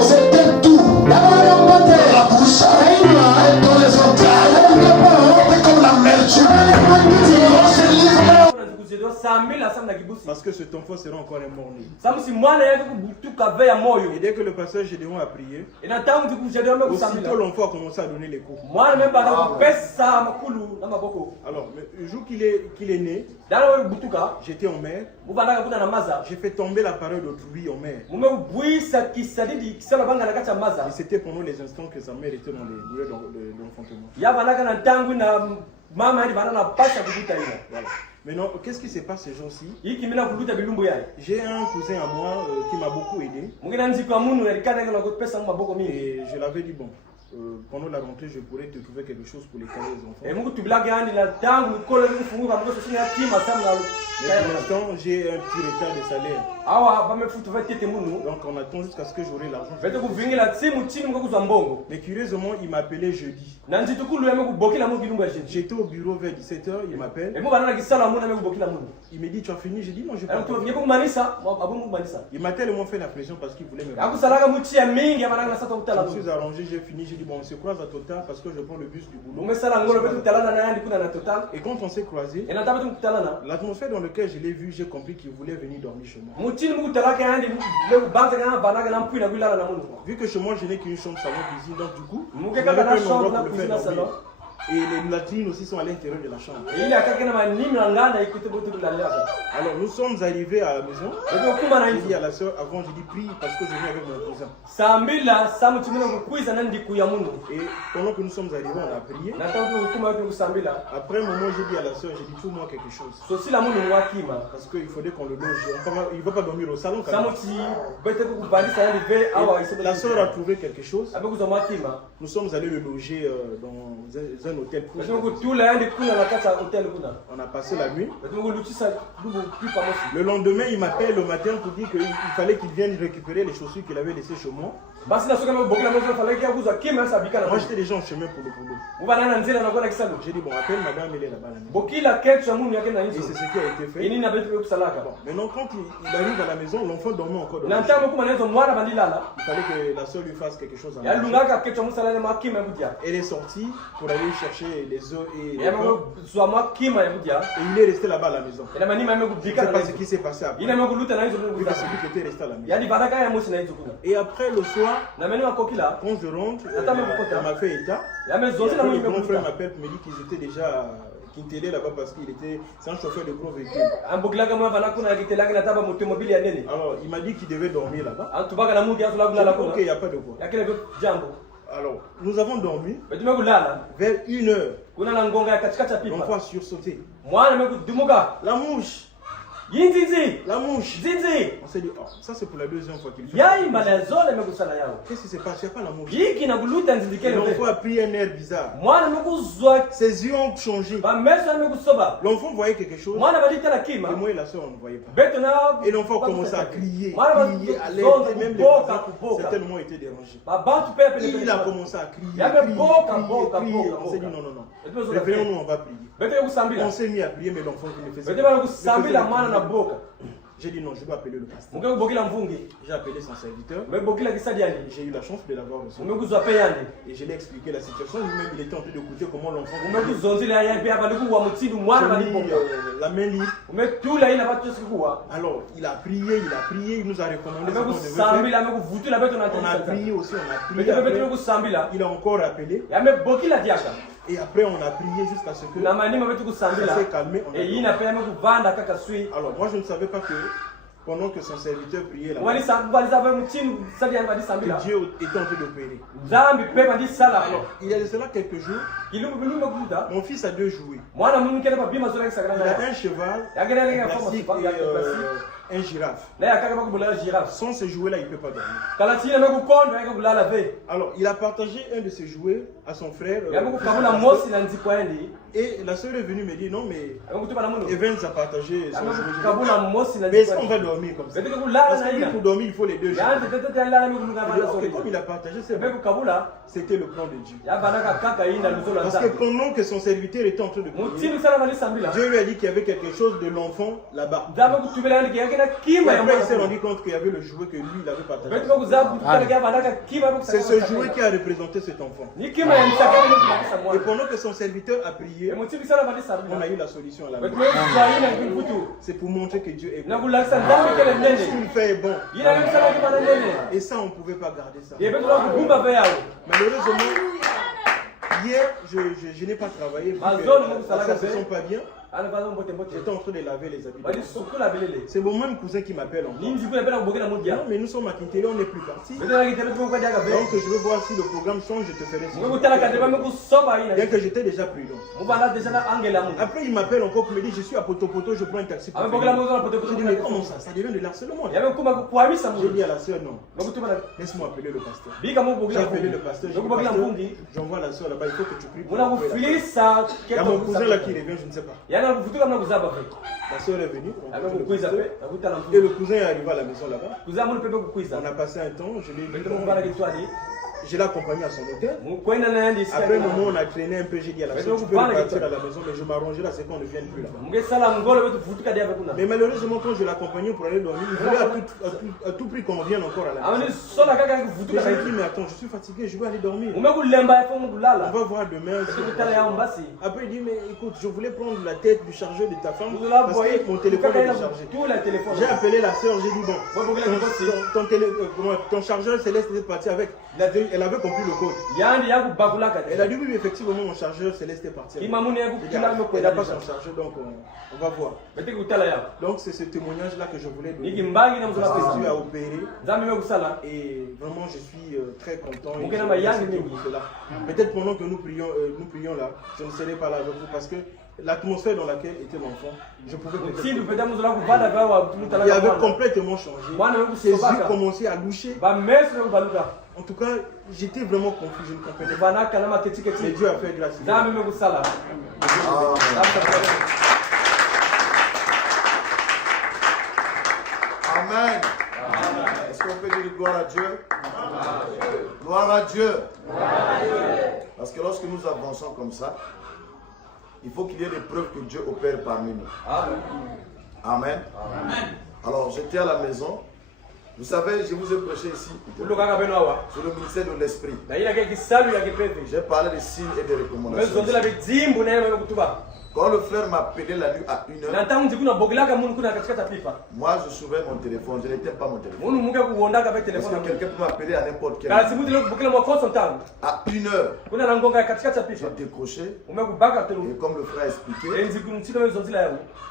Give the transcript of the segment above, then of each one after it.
c'était tout. La bouche, dans les entrailles, c'était comme la melture. Parce que cet enfant sera encore un mort-né. Et dès que le pasteur Gédéon a prié, aussitôt l'enfant a commencé à donner les coups. Alors, le jour qu'il est né, j'étais en mer. J'ai fait tomber la parole d'autrui en mer. Et c'était pendant les instants que sa mère était dans les douleurs de l'enfantement. Voilà. Maintenant, qu'est-ce qui se passe ces jours-ci? J'ai un cousin à moi qui m'a beaucoup aidé. Et je l'avais dit, bon, pendant la rentrée, je pourrais te trouver quelque chose pour les cahiers des enfants. Mais pour l'instant, j'ai un petit retard de salaire. Donc on attend jusqu'à ce que j'aurai l'argent. Mais curieusement, il m'a appelé jeudi. J'étais au bureau vers 17h, il m'appelle. Il me dit, tu as fini? J'ai dit non, je n'ai pas. Il m'a tellement fait la pression parce qu'il voulait me voir. Je me suis arrangé, j'ai fini, j'ai dit bon, on se croise à Total parce que je prends le bus du boulot. Et quand on s'est croisé, l'atmosphère dans laquelle je l'ai vu, j'ai compris qu'il voulait venir dormir chez moi. Vu que chez moi je n'ai qu'une chambre, salon, cuisine, donc du coup, je n'avais pas un endroit pour le faire dormir. Et les latrines aussi sont à l'intérieur de la chambre. Alors nous sommes arrivés à la maison. J'ai dit à la soeur, avant j'ai dit prie parce que je viens avec mon cousin. Et pendant que nous sommes arrivés, on a prié. Après un moment, j'ai dit à la soeur, j'ai dit trouve-moi quelque chose. Parce qu'il faudrait qu'on le loge. Il ne va pas dormir au salon. La soeur a trouvé quelque chose. Nous sommes allés le loger dans un hôtel. On a passé la nuit. Le lendemain, il m'appelle le matin pour dire qu'il fallait qu'il vienne récupérer les chaussures qu'il avait laissées chez moi. Moi, j'étais déjà en chemin pour le boulot. J'ai dit, bon, appelle madame, elle est là-bas. Et c'est ce qui a été fait. Bon, maintenant, quand il arrive à la maison, l'enfant dormait encore dans la chambre. Il fallait que la soeur lui fasse quelque chose à manger. Elle est sortie pour aller chercher les œufs et les pommes. Et il est resté là-bas à la maison. Je ne sais pas ce qui s'est passé après. Vu que c'est lui qui était resté à la maison. Et après le soir, quand je rentre, on m'a fait état. Mon frère m'appelle pour me dire qu'ils étaient déjà Kintelé là-bas parce qu'il était un chauffeur de gros véhicule. Alors il m'a dit qu'il devait dormir là-bas. Ok, il n'y a pas de quoi. Alors nous avons dormi. Vers 1h, l'enfant a sursauté. La mouche. La mouche. On s'est dit, oh, ça c'est pour la deuxième fois qu'il fait. Qu'est-ce qui s'est passé? Il n'y a pas la mouche. L'enfant a pris un air bizarre. Ses yeux ont changé. L'enfant voyait quelque chose. Et moi et la soeur, on ne voyait pas. Et l'enfant commençait à crier, à l'aide. Même les voisins certainement été dérangés. Il a commencé à crier. On s'est dit, non. Réveillons-nous, on va prier. On s'est mis à prier, mais l'enfant qui ne faisait pas. J'ai dit non, je dois appeler le pasteur. J'ai appelé son serviteur. J'ai eu la chance de l'avoir reçu. Et je lui ai expliqué la situation. Lui-même, il était en train d'écouter comment l'enfant. La main libre. Alors, il a prié, il nous a recommandé ce qu'on devait faire. On a prié aussi, il a encore appelé. Et après, on a prié jusqu'à ce que ça s'est calmé. Alors, moi, je ne savais pas que pendant que son serviteur priait là, que Dieu était en train d'opérer. Il y a de cela quelques jours, mon fils a 2 jouets. Il a un cheval classique et un girafe. Sans ce jouet-là, il ne peut pas dormir. Alors, il a partagé un de ses jouets à son frère. Et la soeur est venue me dire non, mais Evans a partagé son jouet. Mais est-ce qu'on va dormir comme ça? Parce que pour dormir, il faut les 2 jouets. Comme il a partagé, c'était le plan de Dieu. Parce que pendant que son serviteur était en train de prier, Dieu lui a dit qu'il y avait quelque chose de l'enfant là-bas. après, il s'est rendu compte qu'il y avait le jouet que lui, il avait partagé. C'est ce jouet qui a représenté cet enfant. Et pendant que son serviteur a prié, on a eu la solution à la maison. C'est pour montrer que Dieu est bon. Ce qu'il fait est bon. Et ça, on ne pouvait pas garder ça. Malheureusement, hier, je n'ai pas travaillé. Ça ne se sent pas bien. J'étais en train de laver les habits. C'est mon même cousin qui m'appelle encore. Non, mais nous sommes à Kintéli, on n'est plus partis. Donc je veux voir si le programme change, je te ferai ça. Bien que j'étais déjà prudent. Après il m'appelle encore pour me dire je suis à Potopoto, je prends un taxi. Je dis mais comment ça? Ça devient de l'harcèlement. J'ai dit à la soeur non. Laisse-moi appeler le pasteur. J'ai appelé le pasteur. J'envoie la soeur là-bas, il faut que tu pries. Il y a mon cousin là qui revient, je ne sais pas. La soeur est venue, et le cousin est arrivé à la maison là-bas. On a passé un temps, je l'ai accompagné à son hôtel. Après un moment, on a traîné un peu, j'ai dit à la soeur, tu peux repartir à la maison, mais je m'arrangerai là, c'est qu'on ne vienne plus là-bas. Mais malheureusement, quand je l'accompagnais pour aller dormir, il voulait à tout prix qu'on vienne encore à la maison. J'ai dit, mais attends, je suis fatigué, je vais aller dormir. On va voir demain. Après, il dit, mais écoute, je voulais prendre la tête du chargeur de ta femme parce que mon téléphone est déchargé. J'ai appelé la soeur, j'ai dit, bon, ton chargeur céleste est parti avec. Elle avait compris le code. Elle a dit, oui, effectivement, mon chargeur céleste est parti. Elle n'a pas son chargeur, donc on va voir. Donc c'est ce témoignage-là que je voulais donner. Dieu a opéré. Et vraiment, je suis très content. Peut-être pendant que nous prions là, je ne serai pas là avec vous parce que l'atmosphère dans laquelle était l'enfant, je pouvais il avait complètement changé. Ses yeux commençaient à loucher. En tout cas, j'étais vraiment confus, je ne comprenais pas. Mais Dieu a fait grâce. Amen. Est-ce qu'on peut dire gloire à Dieu? Gloire à Dieu. Parce que lorsque nous avançons comme ça, il faut qu'il y ait des preuves que Dieu opère parmi nous. Amen. Alors, j'étais à la maison. Vous savez, je vous ai prêché ici sur le ministère de l'Esprit. J'ai parlé des signes et des recommandations. Quand le frère m'a appelé la nuit à 1h, moi je surveille mon téléphone, je n'éteins pas mon téléphone. Parce que quelqu'un peut m'appeler à n'importe quel moment. À 1h, j'ai décroché. Et comme le frère a expliqué,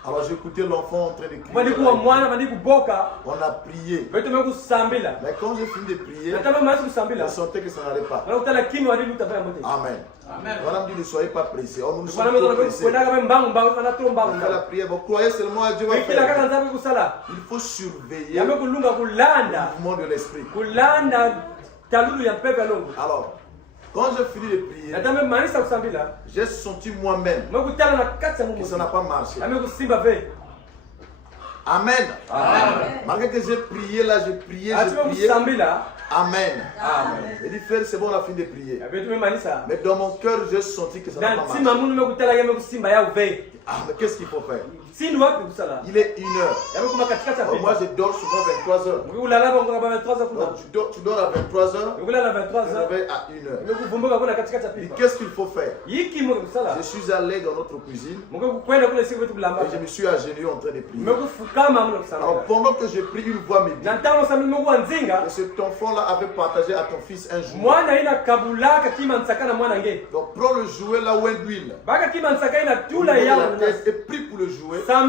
alors j'ai écouté l'enfant en train de crier. On a prié. Mais quand j'ai fini de prier, je sentais que ça n'allait pas. Amen. Madame dit ne soyez pas pressés. Nous ne sommes pas pressés. On fait la prière. Vous croyez seulement à Dieu va faire. Il faut surveiller le mouvement de l'esprit. Alors, quand j'ai fini de prier, j'ai senti moi-même que ça n'a pas marché. Amen. Malgré que j'ai prié là, j'ai prié. Amen. Il dit frère, c'est bon, on a fini de prier. Mais dans mon cœur, j'ai senti que ça n'a pas marché. Mais qu'est-ce qu'il faut faire? Il est 1h. Moi, je dors souvent 23h. Donc, tu dors à 23h. Je me réveille à 1h. Qu'est-ce qu'il faut faire? Je suis allé dans notre cuisine. Et je me suis agenouillé en train de prier. Alors, pendant que j'ai prié, une voix me dit que cet enfant-là avait partagé à ton fils un jour. Donc, prends le jouet là où est l'huile. Et prie pour le jouet. Ça va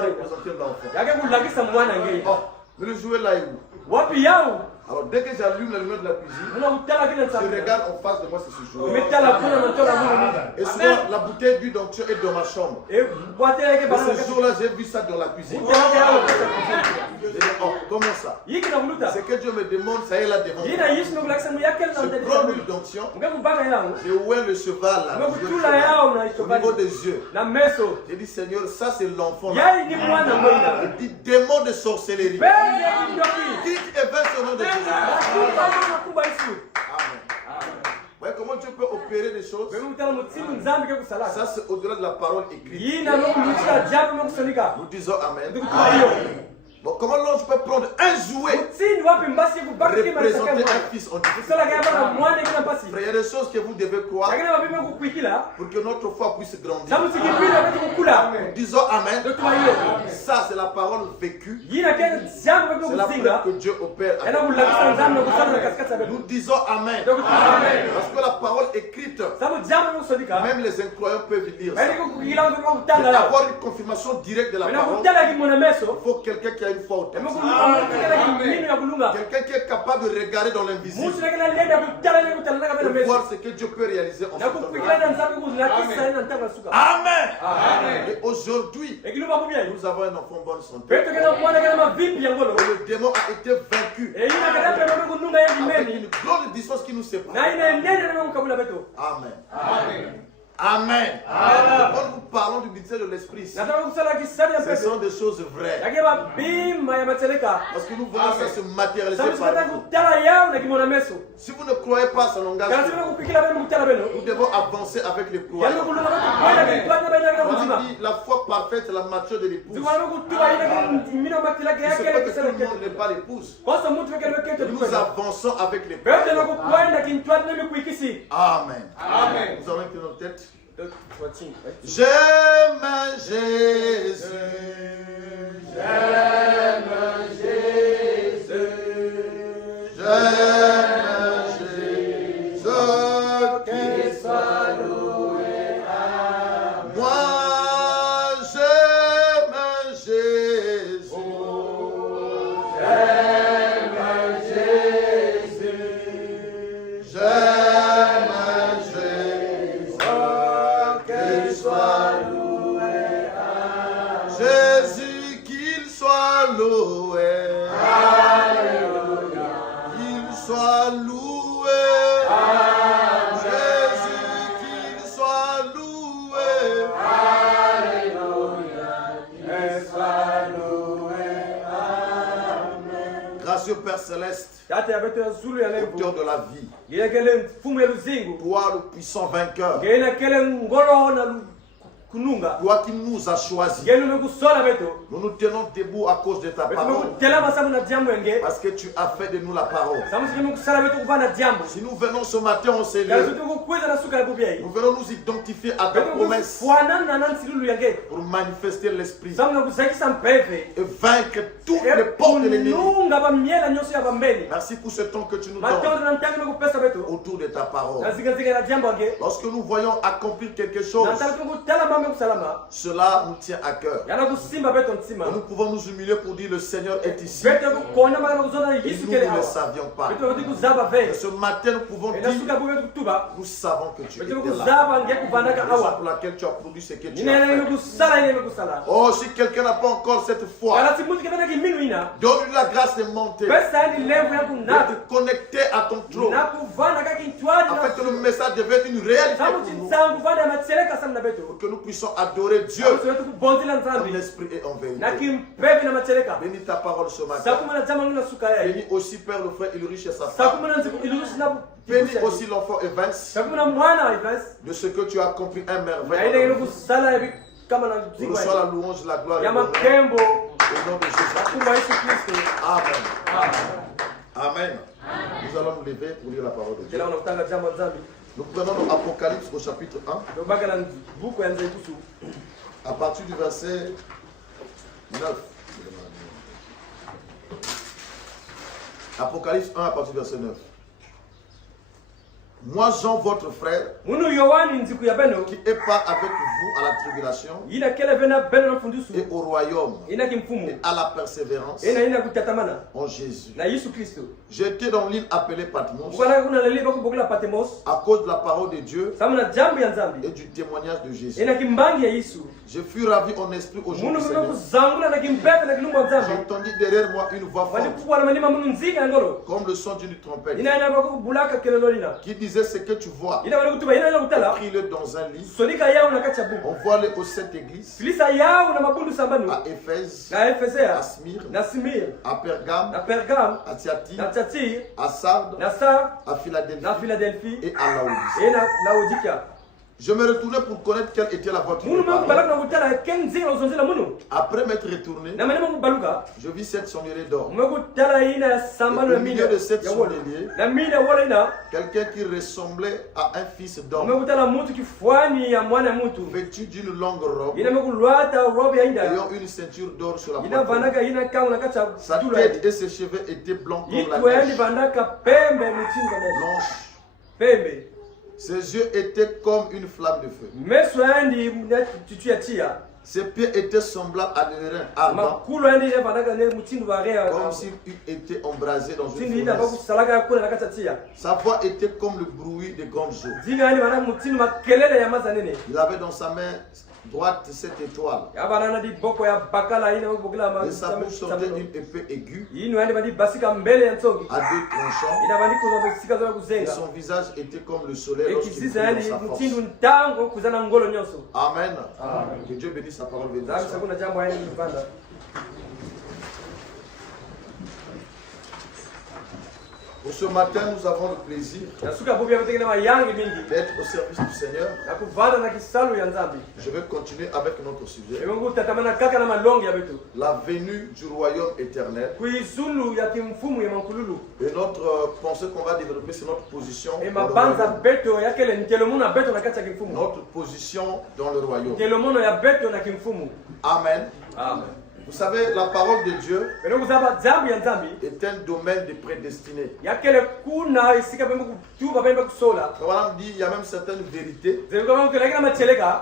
représenter l'enfant. Mais le jouet là est où? Alors dès que j'allume la lumière de la cuisine, je regarde en face de moi, c'est ce jouet. Et souvent la bouteille d'huile d'onction est dans ma chambre. Mais ce jour-là, j'ai vu ça dans la cuisine. J'ai dit, oh, comment ça? C'est que Dieu me demande, ça est là devant moi. Je prends l'huile d'onction, j'ai ouvert le cheval là, au niveau des yeux. J'ai dit, Seigneur, ça c'est l'enfant là. Il dit, démon de sorcellerie. Quitte et vers ce nom de Jésus. Amen. Vous voyez comment Dieu peut opérer des choses. Ça c'est au-delà de la parole écrite. Nous disons Amen. Bon, comment l'ange peut prendre un jouet, représenter un fils en difficulté? Il y a des choses que vous devez croire pour que notre foi puisse grandir. Nous disons Amen. Ça c'est la parole vécue. C'est la preuve que Dieu opère avec nous. Nous disons Amen. Parce que la parole écrite, même les incroyants peuvent lire ça. Pour avoir une confirmation directe de la parole, il faut quelqu'un qui a une foi authentique. Quelqu'un qui est capable de regarder dans l'invisible pour voir ce que Dieu peut réaliser en ce temps. Amen. Et aujourd'hui, nous avons un enfant en bonne santé. Et le démon a été vaincu avec une grande distance qui nous sépare. Amen. Amen. Quand nous parlons du ministère de l'Esprit, ce sont des choses vraies. Parce que nous voyons ça se matérialiser par nous. Si vous ne croyez pas, ça n'engage pas. Nous devons avancer avec les croyants. La foi parfaite, c'est la mature de l'épouse. Il se peut que tout le monde n'ait pas l'épouse. Nous avançons avec les croyants. Amen. Nous allons incliner nos têtes. J'aime Jésus, j'aime Jésus, j'aime Jésus, qu'il soit loué à moi. J'aime Jésus, j'aime Jésus, j'aime Jésus. Jésus, qu'il soit loué. Alléluia. Qu'il soit loué. Jésus, qu'il soit loué. Alléluia. Qu'il soit loué. Amen. Gracieux Père Céleste, auteur de la vie, toi le puissant vainqueur, toi qui nous as choisis, nous nous tenons debout à cause de ta parole. Parce que tu as fait de nous la parole. Si nous venons ce matin au Seigneur, nous venons nous identifier à ta promesse pour manifester l'Esprit et vaincre toutes les portes de l'ennemi. Merci pour ce temps que tu nous donnes autour de ta parole. Lorsque nous voyons accomplir quelque chose, cela nous tient à cœur. Nous pouvons nous humilier pour dire le Seigneur est ici. Et nous ne le savions pas. Et ce matin nous pouvons dire nous savons que tu étais là. C'est pour laquelle tu as produit ce que tu as fait. Oh, si quelqu'un n'a pas encore cette foi, donne-lui la grâce de monter, de te connecter à ton trône, afin que le message devienne une réalité pour nous, pour que nous puissions adorer Dieu en esprit et en vérité. Bénis ta parole ce matin. Bénis aussi Père le frère Ulrich et sa femme. Bénis aussi l'enfant Evans de ce que tu as accompli un merveille. Reçois la louange, la gloire et l'honneur au nom de Jésus. Amen. Amen. Nous allons nous lever pour lire la parole de Dieu. Nous prenons l'Apocalypse au chapitre 1. À partir du verset 9. Apocalypse 1 à partir du verset 9. Moi, Jean, votre frère, qui est part avec vous à la tribulation et au royaume et à la persévérance en Jésus. J'étais dans l'île appelée Patmos à cause de la parole de Dieu et du témoignage de Jésus. Je fus ravi en esprit au jour du Seigneur. J'entendis derrière moi une voix forte, comme le son d'une trompette, qui disait ce que tu vois. Écris-le dans un livre. Envoie-le aux 7 églises, à Éphèse, à Smyrne, à Pergame, à Thyatire, à Sardes, à Philadelphie et à Laodicée. Je me retournais pour connaître quelle était la voix qui me parlait. Après m'être retourné, je vis 7 sonneries d'or. Au milieu de 7 sonneries, quelqu'un qui ressemblait à un fils d'homme, vêtu d'une longue robe, ayant une ceinture d'or sur la poitrine. Sa tête et ses cheveux étaient blancs comme la neige, blanche. Ses yeux étaient comme une flamme de feu. Ses pieds étaient semblables à des reins ardents, comme s'il eût été embrasé dans une fournaise. Sa voix était comme le bruit des grandes eaux. Il avait dans sa main droite 7 étoiles. Et sa bouche sortait une épée aiguë à 2 tranchants. Et son visage était comme le soleil lorsqu'il brille dans sa force. Amen. Que Dieu bénisse sa parole. Pour ce matin, nous avons le plaisir d'être au service du Seigneur. Je vais continuer avec notre sujet. La venue du royaume éternel. Et notre pensée qu'on va développer, c'est notre position dans le royaume. Notre position dans le royaume. Amen. Amen. Vous savez, la parole de Dieu est un domaine de prédestiné. Il y a même certaines vérités.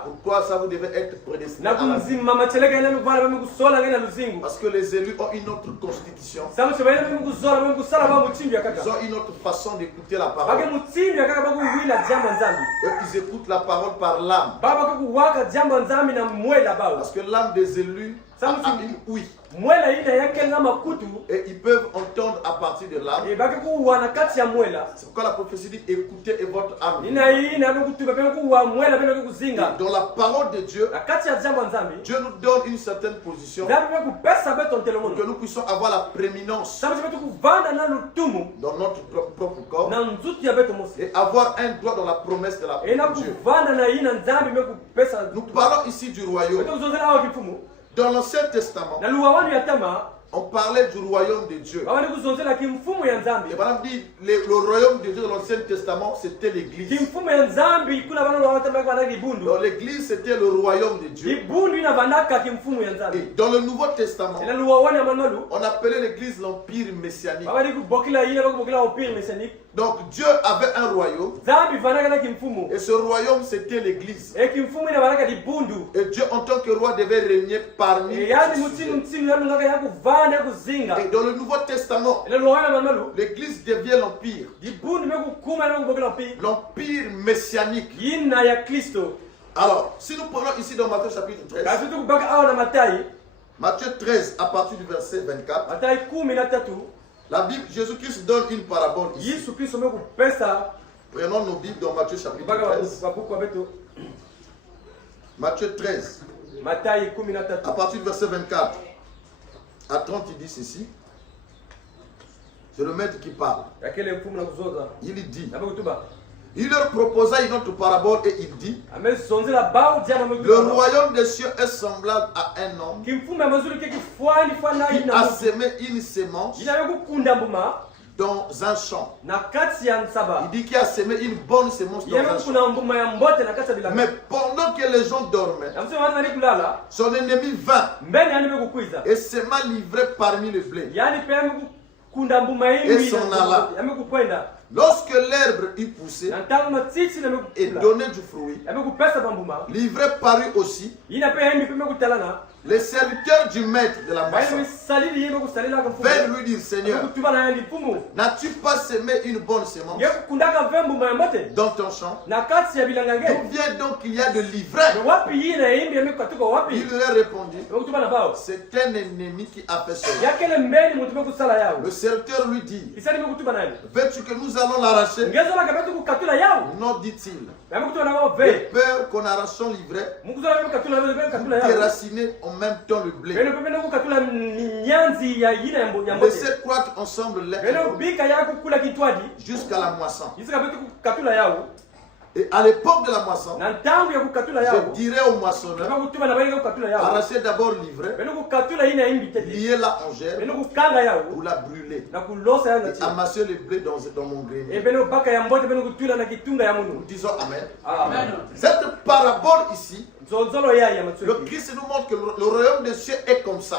Pourquoi ça vous devez être prédestiné à la vie? Parce que les élus ont une autre constitution. Ils ont une autre façon d'écouter la parole. Ils écoutent la parole par l'âme. Parce que l'âme des élus a une ouïe. Et ils peuvent entendre à partir de l'âme. C'est pourquoi la prophétie dit écoutez et votre âme. Dans la parole de Dieu, Dieu nous donne une certaine position pour que nous puissions avoir la prééminence dans notre propre corps et avoir un droit dans la promesse de la parole de Dieu. Nous parlons ici du royaume. Dans l'Ancien Testament, on parlait du royaume de Dieu. Et madame dit, le royaume de Dieu dans l'Ancien Testament, c'était l'Église. Donc l'Église, c'était le royaume de Dieu. Et dans le Nouveau Testament, on appelait l'Église l'Empire messianique. Donc Dieu avait un royaume. Et ce royaume, c'était l'Église. Et Dieu, en tant que roi, devait régner parmi les. Et dans le Nouveau Testament, l'Église devient l'Empire. L'Empire messianique. Alors, si nous prenons ici dans Matthieu chapitre 13, Matthieu 13 à partir du verset 24, la Bible, Jésus-Christ donne une parabole ici. Prenons nos Bibles dans Matthieu chapitre 13. Matthieu 13. À partir du verset 24 à 30, il dit ceci. C'est le maître qui parle. Il dit. Il leur proposa une autre parabole et il dit: le royaume des cieux est semblable à un homme qui a semé une sémence dans un champ. Il dit qu'il a semé une bonne sémence dans un champ. Mais pendant que les gens dormaient, son ennemi vint et sema livré parmi le blé et s'en alla. Lorsque l'herbe y poussait et donnait du fruit, l'ivraie parut aussi, Les serviteurs du maître de la moisson viennent lui dire, Seigneur, n'as-tu pas semé une bonne semence dans ton champ? D'où vient donc qu'il y a de l'ivraie? Il lui a répondu, c'est un ennemi qui a fait cela. Le serviteur lui dit, veux-tu que nous allons l'arracher? Non, dit-il. J'ai peur qu'en arrachant l'ivraie, déraciner en même temps le blé. Laissez croître ensemble jusqu'à la moisson. Et à l'époque de la moisson, je dirais au moissonneur, arrachez d'abord l'ivraie, liez-la en gerbe, ou la brûler, et amassez le blé dans mon grenier. Nous disons Amen. Amen. Cette parabole ici, le Christ nous montre que le royaume des cieux est comme ça.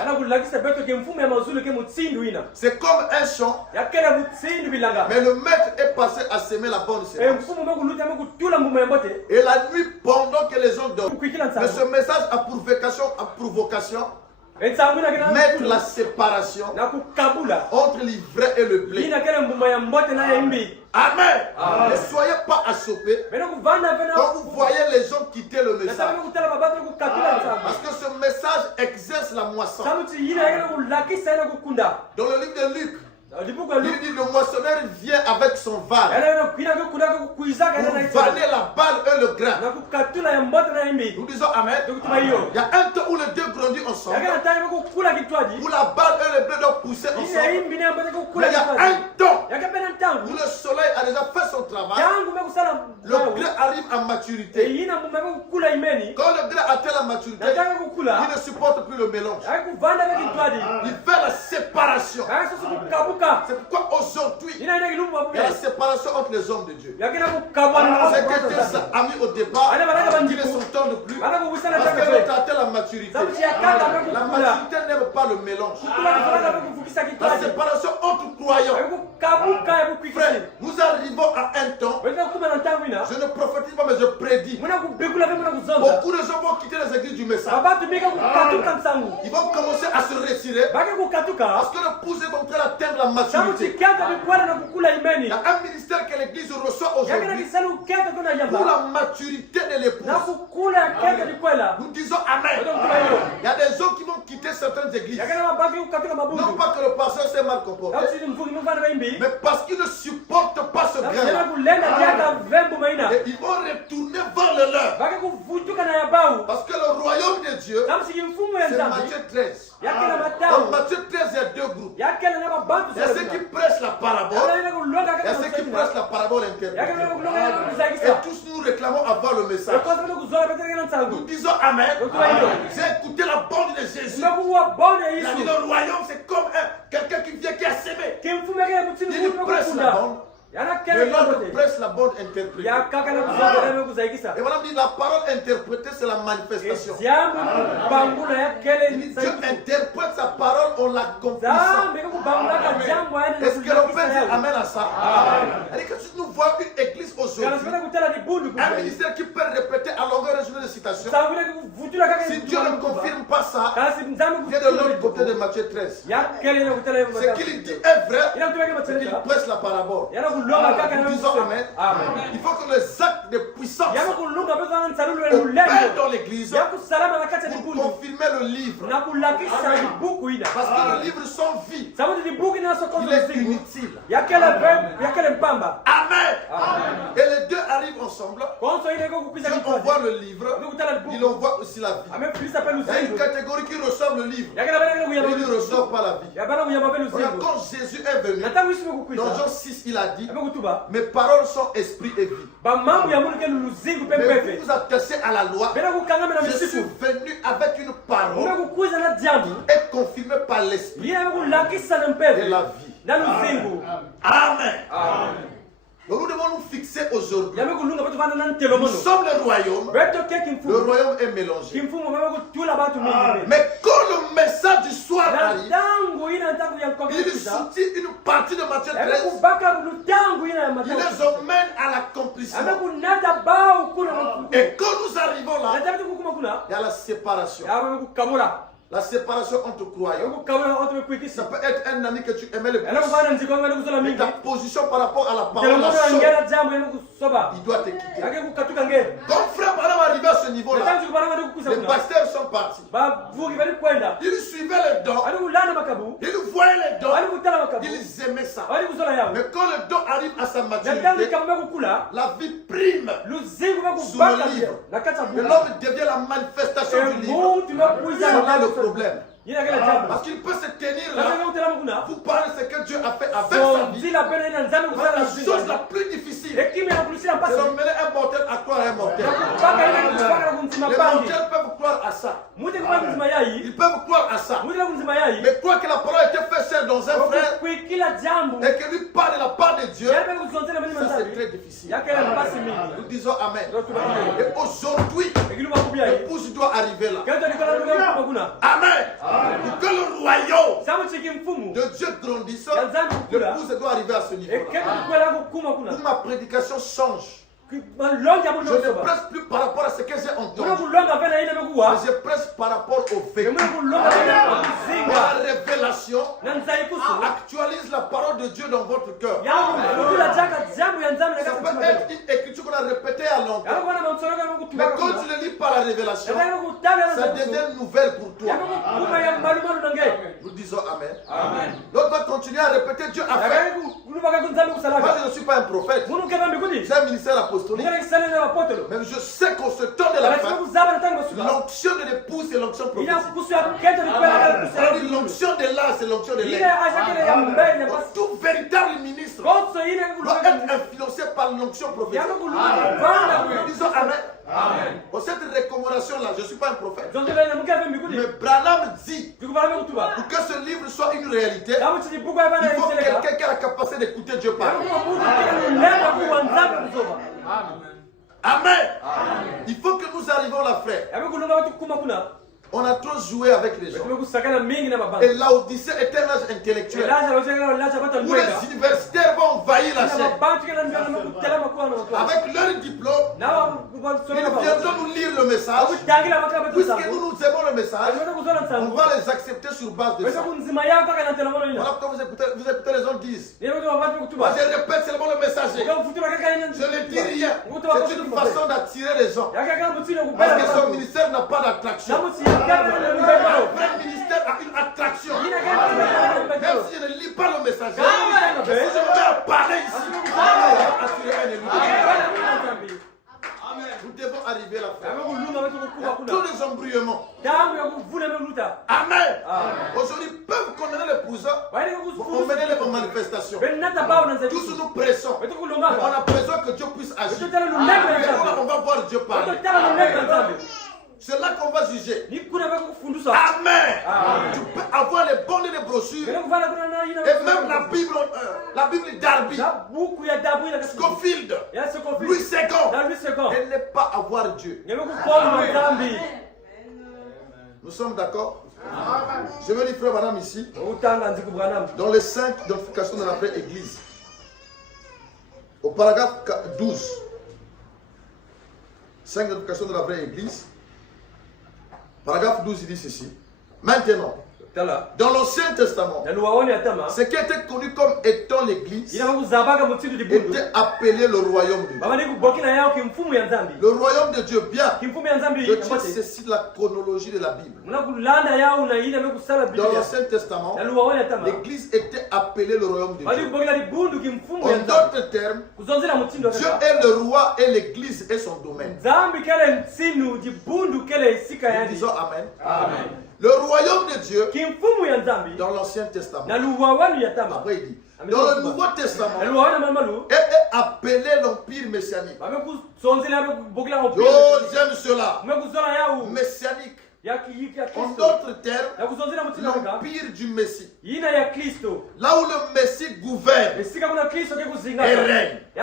C'est comme un champ, mais le maître est passé à semer la bonne semence. Et la nuit, pendant que les gens dorment, mais ce message a provocation, mettre la séparation entre l'ivraie et le blé. Amen. Ne soyez pas assoupés quand vous voyez les gens quitter le message. Parce que ce message exerce la moisson. Dans le livre de Luc, il dit le moissonneur vient avec son val pour valer la balle et le grain. Nous disons Amen. Il y a un temps où les deux grandissent ensemble, où la balle et le blé doivent pousser ensemble. Mais il y a un temps où le soleil a déjà fait son travail, le grain arrive à maturité. Quand le grain atteint la maturité, il ne supporte plus le mélange. Il fait la séparation. C'est pourquoi aujourd'hui, il y a la séparation entre les hommes de Dieu. C'est que tes amis au départ, qui ne s'entendent plus, parce que l'autre atteint la maturité. La maturité n'aime pas le mélange. La séparation entre croyants. Frère, nous arrivons à un temps, je ne prophétise pas mais je prédis. Beaucoup de gens vont quitter les églises du message. Ils vont commencer à se retirer parce que le pouce est en train d'atteindre la maturité. Il y a un ministère que l'église reçoit aujourd'hui pour la maturité de l'épouse. Nous disons Amen. Il y a des gens qui vont quitter certaines églises. Non pas que le pasteur s'est mal comporté, mais parce qu'ils ne supportent pas ce grain. Et ils vont retourner vers le leur. Parce que le royaume de Dieu, c'est Matthieu 13. Dans Matthieu 13, il y a deux groupes. Il y a ceux qui prêchent la parabole, il y a ceux qui prêchent la parabole interprétée. Et tous nous réclamons avoir le message. Nous disons Amen. J'ai écouté la bande de Jésus. Il a dit le royaume c'est comme quelqu'un qui vient, qui a sémé. Il prêche la bande. Mais l'autre presse la bonne interprétée. Et voilà, dit la parole interprétée, c'est la manifestation. Dieu interprète sa parole en l'accomplissant. Est-ce que l'on peut dire Amen à ça? C'est-à-dire que si nous voyons une église aujourd'hui, un ministère qui peut répéter à longueur de journée de citation, si Dieu ne confirme pas ça, vient de l'autre côté de Matthieu 13. Ce qu'il dit est vrai, c'est qu'il presse la parabole. Nous disons Amen. Il faut que les actes de puissance opèrent dans l'église pour confirmer le livre. Parce que le livre sans vie, il est inutile. Amen. Et les deux arrivent ensemble. Dieu envoie le livre, il envoie aussi la vie. Il y a une catégorie qui reçoit le livre, mais il ne reçoit pas la vie. Regarde, quand Jésus est venu, dans Jean 6, il a dit, mes paroles sont esprit et vie. Mais vous vous attachez à la loi. Je suis venu avec une parole et confirmé par l'esprit et la vie. Amen. Donc nous devons nous fixer aujourd'hui. Nous sommes le royaume. Le royaume est mélangé. Mais quand le message du soir arrive, il soutient une partie de Matthieu 13. Il les emmène à l'accomplissement. Et quand nous arrivons là, il y a la séparation. La séparation entre croyants. Ça peut être un ami que tu aimais le plus. Mais ta position par rapport à la parole la chose, il doit te quitter. Donc frère Branham arrivé à ce niveau-là, les pasteurs sont partis. Ils suivaient les dons. Ils voyaient les dons. Ils aimaient ça. Mais quand le don arrive à sa maturité, la vie prime sur le livre. Et l'homme devient la manifestation du livre. C'est le problème. Parce qu'il peut se tenir là, vous parlez de ce que Dieu a fait avec sa vie. La chose la plus difficile, c'est d'emmener un mortel à croire à un mortel. Les mortels peuvent croire à ça. Ils peuvent croire à ça. Mais croire que la parole a été faite seule dans un frère et que lui parle de la part de Dieu, ça c'est très difficile. Nous disons Amen. Et aujourd'hui, l'épouse doit arriver là. Amen. Pour que le royaume de Dieu grandisse, l'épouse doit arriver à ce niveau. Pour ma prédication change. Je ne presse plus par rapport à ce que j'ai entendu. Mais je presse par rapport au vécu. La révélation actualise la parole de Dieu dans votre cœur. Ça peut être une écriture qu'on a répétée à longtemps. Mais quand tu le lis par la révélation, ça devient nouvelle pour toi. Nous disons Amen. L'autre va continuer à répéter Dieu a fait. Moi je ne suis pas un prophète. J'ai un ministère apostolique. Mais je sais qu'au ce temps de la fin, l'onction de l'épouse c'est l'onction prophétique. L'onction de l'âge c'est l'onction de l'aide. Tout véritable ministre doit être influencé par l'onction prophétique. Disons Amen. Pour cette recommandation-là, je ne suis pas un prophète. Mais Branham dit, pour que ce livre soit une réalité, il faut quelqu'un qui a la capacité d'écouter Dieu parler. Amen. Il faut que nous arrivions là, frère. On a trop joué avec les gens. Et l'Odyssée est un âge intellectuel où les universitaires vont envahir la chaîne. Avec leur diplôme, ils viendront nous lire le message. Puisque nous aimons le message, on va les accepter sur base de ça. Voilà pourquoi vous écoutez les gens disent. Moi je répète seulement le messager. Je ne dis rien. C'est une façon d'attirer les gens. Parce que son ministère n'a pas d'attraction. Le vrai ministère a une attraction. Même si je ne lis pas le messager, si je me mets à parler ici, je vais attirer un élu. Nous devons arriver là, frère. Tous les embrouillements. Amen. Aujourd'hui, peuvent condamner l'épouse pour emmener les manifestations. Tous nous pressons. On a besoin que Dieu puisse agir. On va voir Dieu parler. C'est là qu'on va juger. Amen. Tu peux avoir les bonnes et les brochures. Et même la Bible d'Arby, Scofield, Louis II. Et ne pas avoir Dieu. Nous sommes d'accord? Je veux lire frère Branham ici. Dans les 5 identifications de la vraie Église. Au paragraphe 12. 5 identifications de la vraie Église. Paragraphe 12, il dit ceci. Maintenant, dans l'Ancien Testament, ce qui était connu comme étant l'Église était appelé le royaume de Dieu. Le royaume de Dieu, bien. Je tiens ceci de la chronologie de la Bible. Dans l'Ancien Testament, l'Église était appelée le royaume de Dieu. En d'autres termes, Dieu est le roi et l'Église est son domaine. Disons Amen. Amen. Le royaume de Dieu dans l'Ancien Testament. Après il dit, dans le Nouveau Testament, est appelé l'empire messianique. Oh, j'aime cela. Messianique. En d'autres termes, l'empire du Messie. Là où le Messie gouverne et règne. Il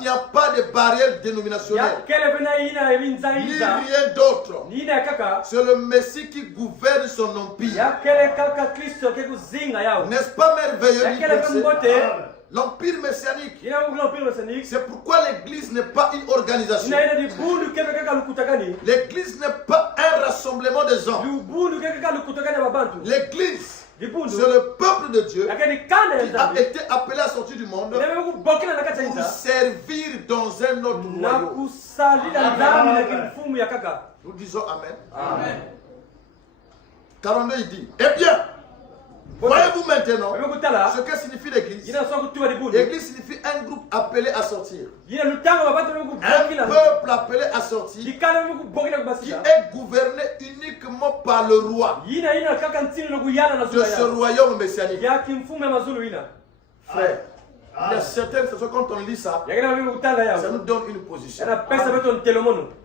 n'y a pas de barrière dénominationnelle. Ni rien d'autre. C'est le Messie qui gouverne son empire. N'est-ce pas merveilleux? l'empire messianique. C'est pourquoi l'église n'est pas une organisation. L'église n'est pas un rassemblement des hommes. L'église, c'est le peuple de Dieu qui a été appelé à sortir du monde pour servir dans un autre royaume. Nous disons Amen. Amen. 42, il dit, eh bien, voyez-vous maintenant ce que signifie l'église. L'église signifie un groupe appelé à sortir. Un peuple appelé à sortir qui est gouverné uniquement par le roi de ce royaume messianique. Frère, il y a certaines choses, quand on lit ça, ça nous donne une position.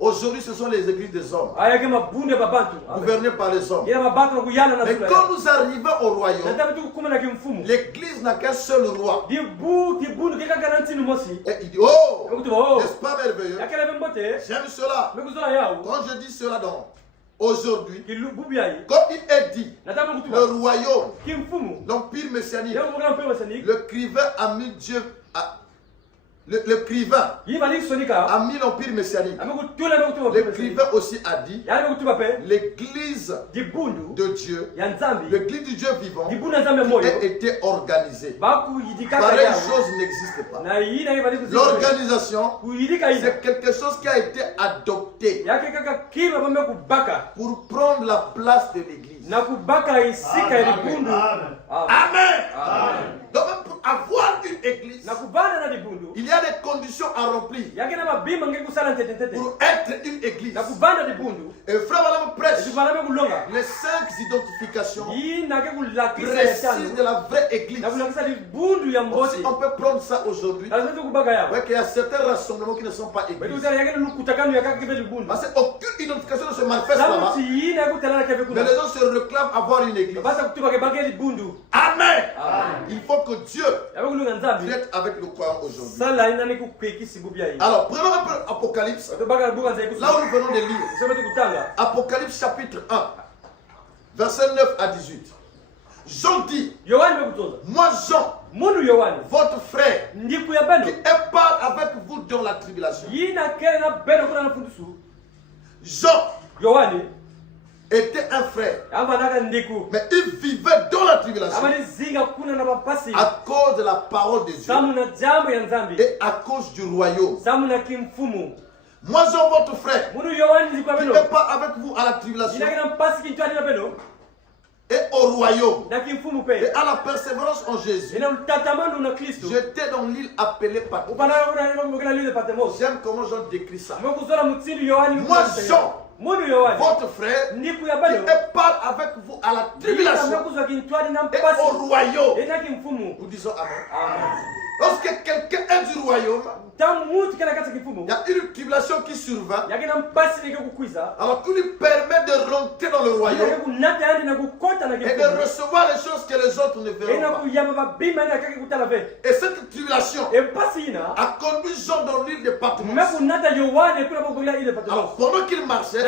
Aujourd'hui, ce sont les églises des hommes, gouvernées par les hommes. Mais quand nous arrivons au royaume, l'église n'a qu'un seul roi. Et il dit, oh, n'est-ce pas merveilleux? J'aime cela. Quand je dis cela aujourd'hui, comme il est dit, le royaume, l'empire messianique, l'écrivain a mis Dieu, l'écrivain a mis l'empire messianique. L'écrivain aussi a dit l'église de Dieu, l'église du Dieu vivant, qui a été organisée. Pareille chose n'existe pas. L'organisation, c'est quelque chose qui a été adopté pour prendre la place de l'église. Amen. Donc même pour avoir une église, il y a des conditions à remplir pour être une église. Et frère Madame prêche les 5 identifications précises de la vraie église. Aussi, on peut prendre ça aujourd'hui. Ouais, qu'il y a certains rassemblements qui ne sont pas églises. Parce qu'aucune identification ne se manifeste là-bas. Mais les gens se réclament avoir une église. Amen. Il faut que Dieu traite avec le croyant aujourd'hui. Alors, prenons un peu Apocalypse. Là où nous venons de lire. Apocalypse chapitre 1, verset 9 à 18. Jean dit, moi Jean, votre frère, qui est part avec vous dans la tribulation. Jean était un frère, mais il vivait dans la tribulation à cause de la parole de Dieu et à cause du royaume. Moi Jean, votre frère, qui n'est pas avec vous à la tribulation et au royaume et à la persévérance en Jésus. J'étais dans l'île appelée Patmos. J'aime comment Jean décrit ça. Moi Jean, votre frère, qui est part avec vous à la tribulation et au royaume. Nous disons Amen. Lorsque quelqu'un est du royaume, il y a une tribulation qui survint. Alors qui lui permet de rentrer dans le royaume et de recevoir les choses que les autres ne verront pas. Et cette tribulation a conduit Jean dans l'île de Patmos. Alors pendant qu'il marchait, il a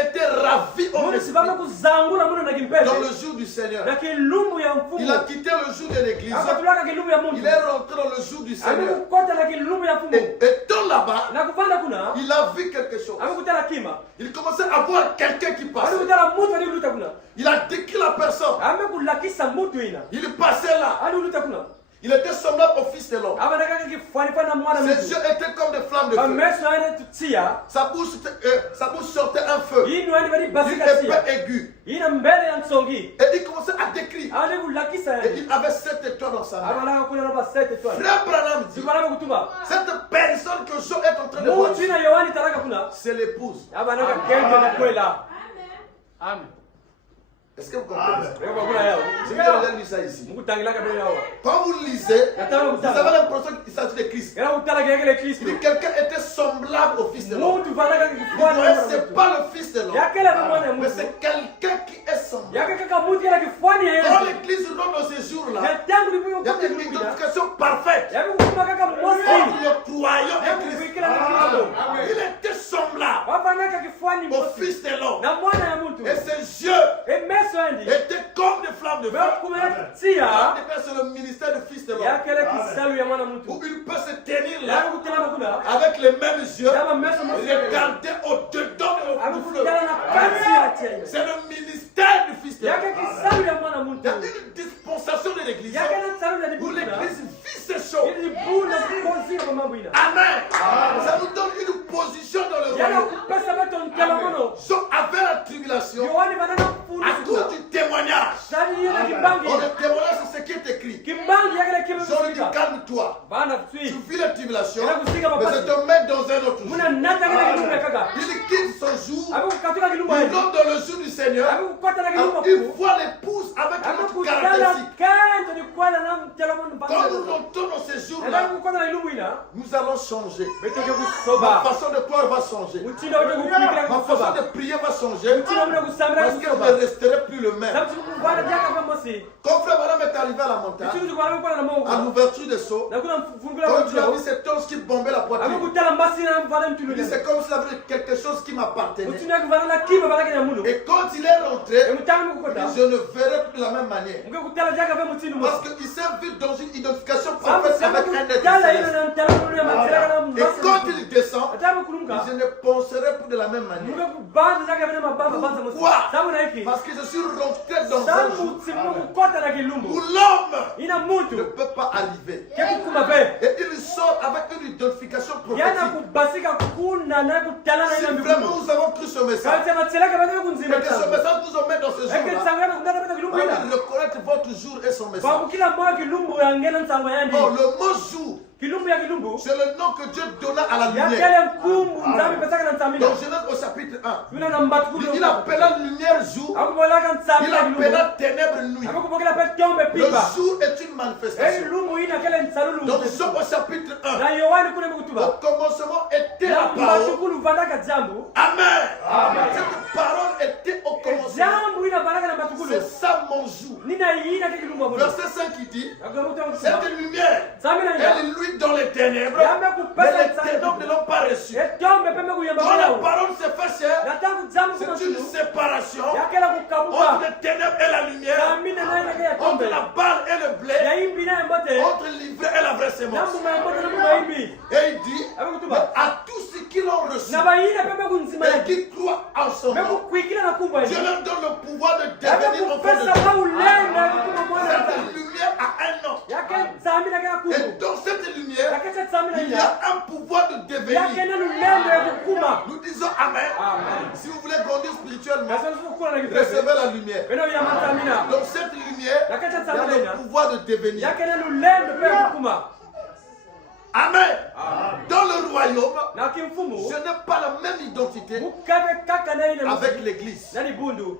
été ravi au esprit dans le jour du Seigneur. Il a quitté le jour de l'église. Il est rentré dans le jour du Seigneur. Et étant là-bas, il a vu quelque chose. Il commençait à voir quelqu'un qui passait. Il a décrit la personne. Il passait là. Il était semblable au fils de l'homme. Ses yeux étaient comme des flammes de feu. Sa bouche sortait un feu. Une épée aiguë. Et il commençait à décrire. Et il avait 7 étoiles dans sa main. Frère Branham dit, cette personne que Jean est en train de voir, c'est l'épouse. Amen. Est-ce que vous comprenez? Je vais lire ça ici. Quand vous lisez, vous avez l'impression qu'il s'agit de Christ. Il dit quelqu'un était semblable au Fils de l'homme. Ce n'est pas le Fils de l'homme, mais c'est quelqu'un qui est semblant. Quand l'église rentre dans ces jours-là, il y a une identification parfaite entre le croyant et Christ. Il était semblable au Fils de l'homme. Et ses yeux étaient comme des flammes de feu. C'est le ministère du Fils de l'homme. Où il peut se tenir là avec les mêmes yeux, regarder au-dedans du feu. C'est le ministère du Fils de l'homme. Il y a une dispensation de l'église où l'église vit ces choses. Amen. Ça nous donne une position dans le royaume. Jean avait la tribulation à cause du témoignage. Le témoignage, c'est ce qui est écrit. Jean lui dit, calme-toi. Tu vis la tribulation, mais je te mets dans un autre jour. Il quitte son jour, il rentre dans le jour du Seigneur, il voit l'épouse avec une autre caractéristique. Quand nous rentrons dans ces jours-là, nous allons changer. Ma façon de croire va changer. Ma façon de prier va changer. Parce que je ne resterai plus le même. Quand Frère Madame est arrivé à la montagne, à l'ouverture des seaux, quand tu as vu cet ange qui bombait la poitrine, il dit c'est comme s'il avait quelque chose qui m'appartenait. Et quand il est rentré, il dit, je ne verrai plus de la même manière. Parce qu'il s'est vu dans une identification parfaite avec un être céleste. Et quand il descend, il dit, je ne penserai plus de la même manière. Pourquoi? Parce que je suis rentré dans un jour où l'homme ne peut pas arriver. Et il sort avec une identification prophétique. Si vraiment nous avons cru ce message, et que ce message nous emmène dans ce jour-là, reconnaître votre jour et son message. Oh, le mot jour, c'est le nom que Dieu donna à la lumière. Dans Genèse au chapitre 1, il appela lumière jour, il appela ténèbres nuit. Le jour est une manifestation. Dans Jean au chapitre 1, au commencement était la parole. Amen. Cette parole était au commencement. C'est ça mon jour. Verset 5 qui dit, cette lumière, elle luit dans les ténèbres, mais les ténèbres ne l'ont pas reçu. Quand la parole se fait chair, c'est une séparation entre les ténèbres et la lumière, entre la balle et le blé, entre l'ivraie et la vraie sémence. Et il dit, à tous ceux qui l'ont reçu et qui croient en son nom, Dieu leur donne le pouvoir de devenir enfants de Dieu. Cette lumière a un nom. Et dans cette lumière, il y a un pouvoir de devenir. Nous disons Amen. Si vous voulez grandir spirituellement, recevez la lumière. Dans cette lumière, il y a le pouvoir de devenir. Amen. Dans le royaume, je n'ai pas la même identité avec l'église.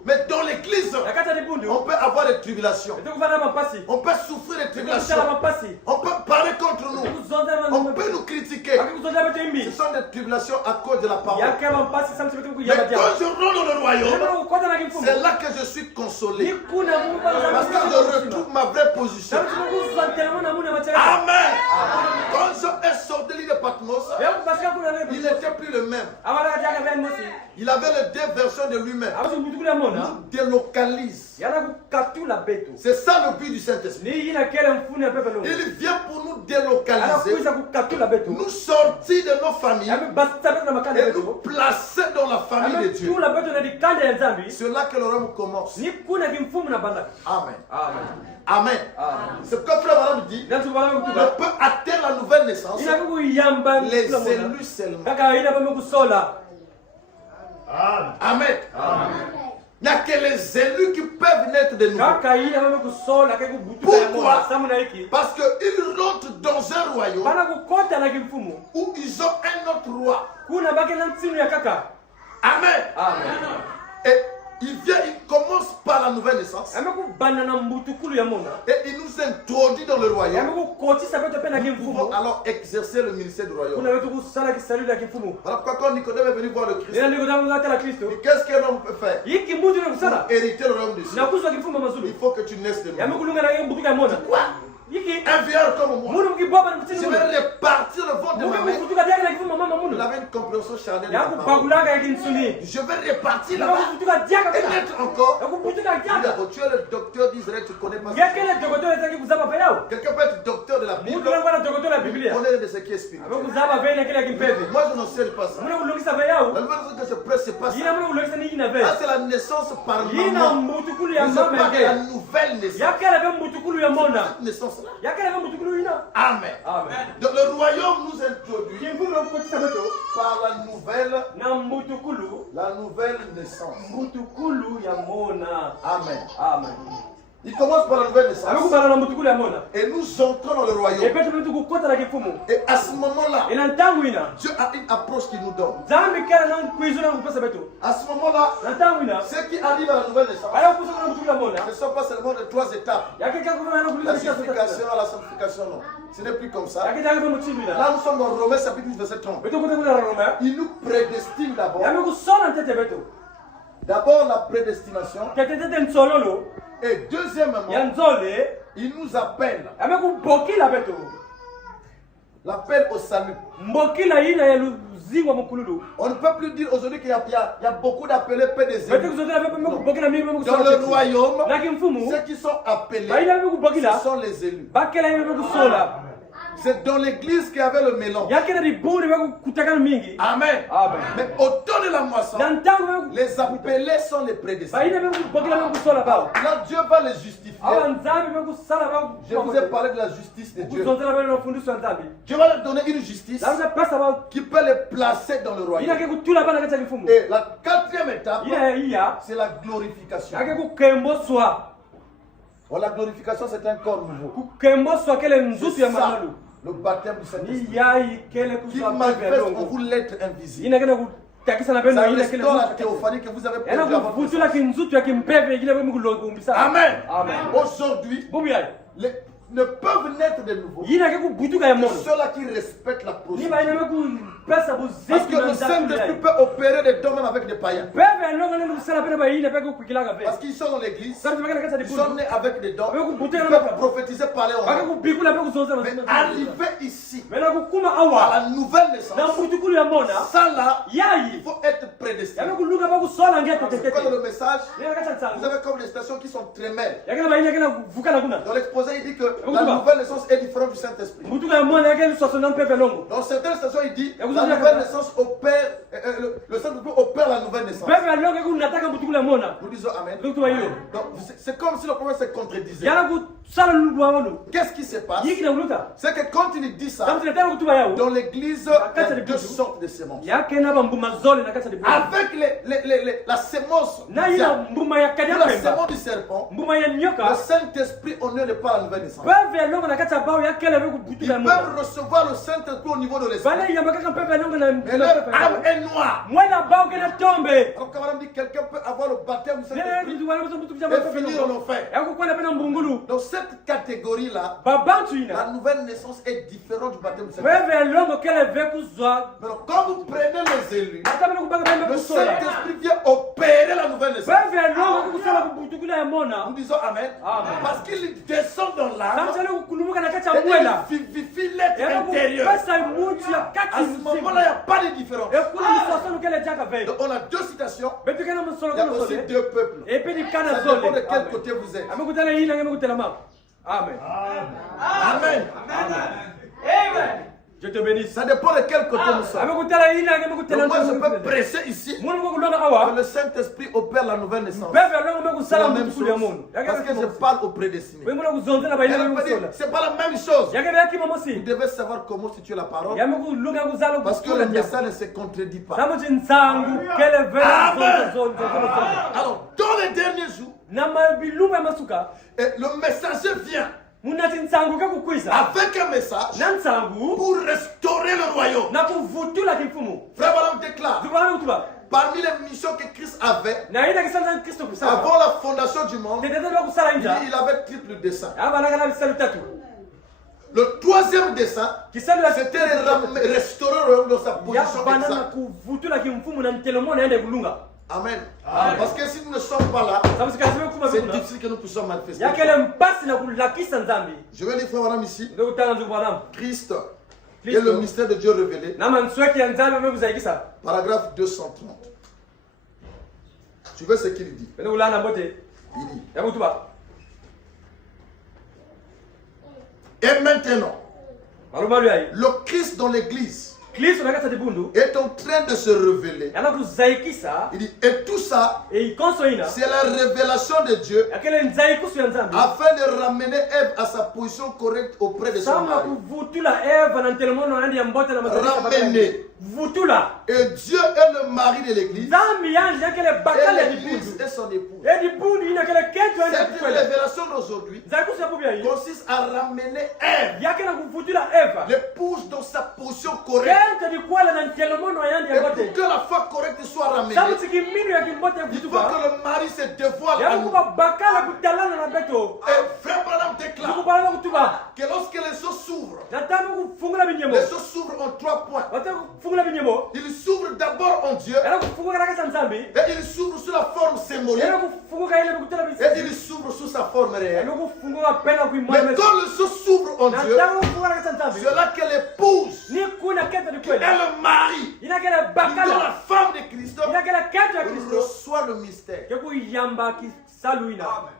Mais dans l'église, on peut avoir des tribulations. On peut souffrir des tribulations. On peut parler contre nous. On peut nous critiquer. Ce sont des tribulations à cause de la parole. Mais quand je rentre dans le royaume, c'est là que je suis consolé. Parce que je retrouve ma vraie position. Amen. Quand je est sorti de l'île de Patmos, il n'était plus le même. Il avait les deux versions de lui-même. Nous délocalise. C'est ça le but du Saint-Esprit. Il vient pour nous délocaliser, nous sortir de nos familles et nous placer dans la famille de Dieu. C'est là que le royaume commence. Amen. Amen. C'est pourquoi Frère Madame dit, on peut atteindre la nouvelle naissance les élus seulement. Amen. Il n'y a que les élus qui peuvent naître de nouveau. Pourquoi? Parce qu'ils rentrent dans un royaume où ils ont un autre roi. Amen. Et Il vient, il commence par la nouvelle naissance. Et il nous introduit dans le royaume. Nous pouvons alors exercer le ministère du royaume. Alors pourquoi quand Nicodème est venu voir le Christ, qu'est-ce qu'un homme peut faire pour hériter le royaume des cieux? Il faut que tu naisses de nouveau. Quoi? Un vieillard comme moi, je vais répartir le ventre de ma mère. Il avait une compréhension charnelle de la parole. Je vais répartir là-bas et naître encore. Tu es le docteur d'Israël, tu ne connais pas ça. Quelqu'un peut être docteur de la Bible, il connaît de ce qui est spirituel. Moi, je n'enseigne pas ça. La nouvelle chose que je prêche, c'est pas ça. Ah, c'est la naissance par maman. Je parle de la nouvelle naissance. Naissance. Amen. Donc le royaume nous introduit par la nouvelle naissance. Amen. Il commence par la nouvelle naissance. Et nous entrons dans le royaume. Et à ce moment-là, Dieu a une approche qu'il nous donne. À ce moment-là, ceux qui arrivent à la nouvelle naissance ne sont pas seulement de 3 étapes. La justification à la sanctification, non. Ce n'est plus comme ça. Là, nous sommes dans Romains chapitre 8, verset 30. Il nous prédestine d'abord. D'abord la prédestination. Et deuxièmement, il nous appelle. L'appel au salut. On ne peut plus dire aujourd'hui qu'il y a beaucoup d'appelés PDZ. Dans le royaume, ceux qui sont appelés, ce sont les élus. C'est dans l'église qu'il y avait le mélange. Amen. Mais au temps de la moisson, les appelés sont les prédestinés. Là, Dieu va les justifier. Je vous ai parlé de la justice de Dieu. Dieu va leur donner une justice qui peut les placer dans le royaume. Et la 4e étape, c'est la glorification. Oh, la glorification, c'est un corps nouveau. C'est ça, le baptême du Saint-Esprit qui manifeste en vous l'être invisible. Ça restaure la théophanie que vous avez perdue à votre. Amen. Aujourd'hui, ne peuvent naître de nouveau que ceux-là qui respectent la procédure. Parce que le Saint-Esprit peut opérer des dons même avec des païens. Parce qu'ils sont dans l'église, ils sont nés avec des dons, ils peuvent prophétiser, parler en langue. Mais arriver ici, à la nouvelle naissance, ça là, il faut être prédestiné. C'est quoi dans le message? Vous avez comme des stations qui sont très mêles. Dans l'exposé, il dit que la nouvelle naissance est différente du Saint-Esprit. Dans certaines stations, il dit la nouvelle naissance opère, le Saint-Esprit opère la nouvelle naissance. Nous disons Amen. Donc c'est comme si le prophète se contredisait. Qu'est-ce qui se passe? C'est que quand il dit ça, dans l'église, il y a 2 sortes de semences. Avec la sémence la sémence du serpent, le Saint-Esprit honore pas la nouvelle naissance. Ils peuvent recevoir le Saint-Esprit au niveau de l'esprit. Mais leur âme est noire. Alors quand on dit quelqu'un peut avoir le baptême du Saint-Esprit et finir en enfer. Dans cette catégorie-là, la nouvelle naissance est différente du baptême du Saint-Esprit. Alors quand vous prenez les élus, le Saint-Esprit vient opérer la nouvelle naissance. Nous disons Amen. Parce qu'il descend dans l'âme et il vivifie l'être intérieur. À ce moment-là, il n'y a pas de différence. Donc on a 2 citations. Il y a aussi 2 peuples. Ça dépend de quel côté vous êtes. Amen. Amen. Amen. Je te bénis. Ça dépend de quel côté nous sommes. Donc moi je peux presser ici que le Saint-Esprit opère la nouvelle naissance. C'est la même chose. Parce que je parle aux prédestinés. C'est pas la même chose. Vous devez savoir comment situer la parole. Parce que le message ne se contredit pas. Amen. Alors dans les derniers jours, le messager vient avec un message pour restaurer le royaume. Frère Balaam déclare parmi les missions que Christ avait, avant la fondation du monde, il avait triple dessein. Le troisième dessein, c'était restaurer le royaume dans sa position exacte. Amen. Parce que si nous ne sommes pas là, c'est difficile que nous puissions manifester. Je vais lire frère madame ici. Christ et le mystère de Dieu révélé. Paragraphe 230. Tu vois ce qu'il dit? Il dit. Et maintenant, le Christ dans l'église est en train de se révéler. Il dit, et tout ça, c'est la révélation de Dieu afin de ramener Ève à sa position correcte auprès de son mari. Ramener. Et Dieu est le mari de l'église. Et l'église est son épouse. Cette révélation d'aujourd'hui consiste à ramener Ève, l'épouse, dans sa position correcte. Et pour que la foi correcte soit ramenée, il faut que le mari se dévoile à nous. Et frère Branham déclare que lorsque les choses s'ouvrent, les choses s'ouvrent en 3 points. Il s'ouvre d'abord en Dieu, et il s'ouvre sous la forme symbolique, et il s'ouvre sous sa forme réelle. Mais quand les choses s'ouvrent en Dieu, c'est là que l'épouse et le mari, dont la femme de Christ, reçoit le mystère.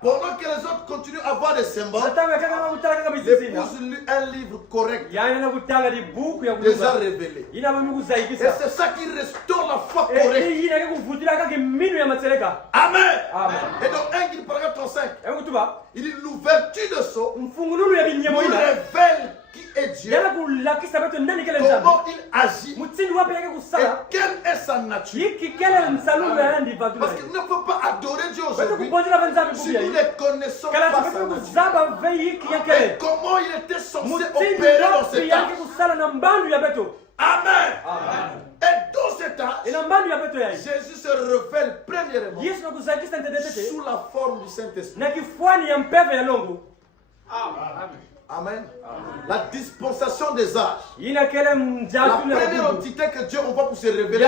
Pendant que les autres continuent à avoir des symboles, l'épouse lit un livre correct, déjà révélé. Et c'est ça qui restaure la foi correcte. Amen. Et dans 1 Guide, paragraphe 35, il dit l'ouverture de sceau nous révèle qui est Dieu, comment il agit, et quelle est sa nature. Parce qu'il ne peut pas adorer Dieu aujourd'hui si nous ne connaissons pas sa nature. Et comment il était censé opérer dans cet âge. Amen. Et dans cet âge, Jésus se révèle premièrement sous la forme du Saint-Esprit. Amen. La dispensation des âges. La première entité que Dieu envoie pour se révéler,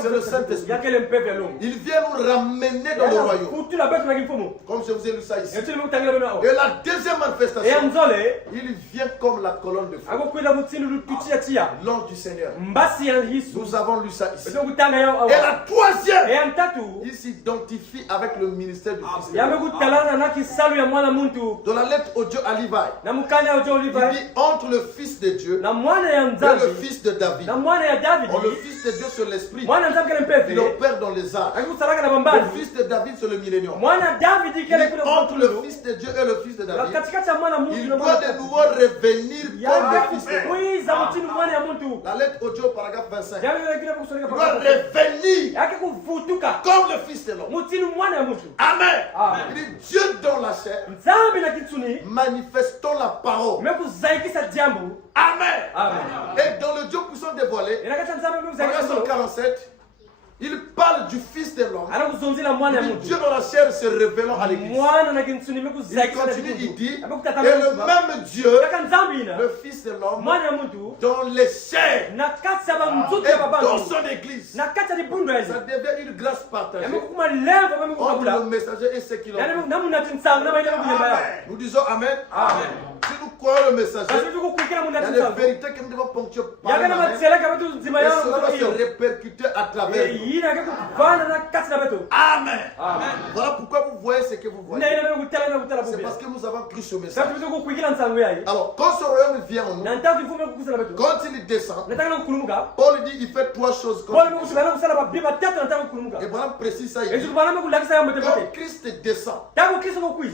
c'est le Saint-Esprit. Il vient nous ramener dans le royaume. Comme je vous ai lu ça ici. Et la deuxième manifestation, il vient comme la colonne de feu. L'ange du Seigneur. Nous avons lu ça ici. Et la troisième, il s'identifie avec le ministère du Fils de Dieu. Dans la lettre au Dieu à Levi, il dit entre le Fils de Dieu et le Fils de David. Le Fils de Dieu c'est l'Esprit. Il opère dans les âges. Le Fils de David c'est le millénium. Il dit entre le Fils de Dieu et le Fils de David, il doit de nouveau revenir comme le Fils de Dieu. La lettre au Dieu paragraphe 25. Il doit revenir comme le Fils de l'homme. Amen. Il dit Dieu dans la chair, manifestons la parole. Amen. Et dans le Dieu puissant dévoilé, paragraphe 147, il parle du Fils de l'homme. Dieu dans la chair se révélant à l'église. Il continue, il dit, et le même Dieu, le Fils de l'homme, dans les chairs et dans son église. Ça devient une grâce partagée entre le messager et ceux qui l'ont. Nous disons Amen. Si nous croyons le messager, il y a des vérités que nous devons ponctuer par la main. Et cela va se répercuter à travers nous. Amen. Voilà pourquoi vous voyez ce que vous voyez. C'est parce que nous avons cru ce message. Alors, quand ce royaume vient en nous, quand il descend, Paul dit il fait 3 choses comme et Branham précise ça ici. Quand Christ descend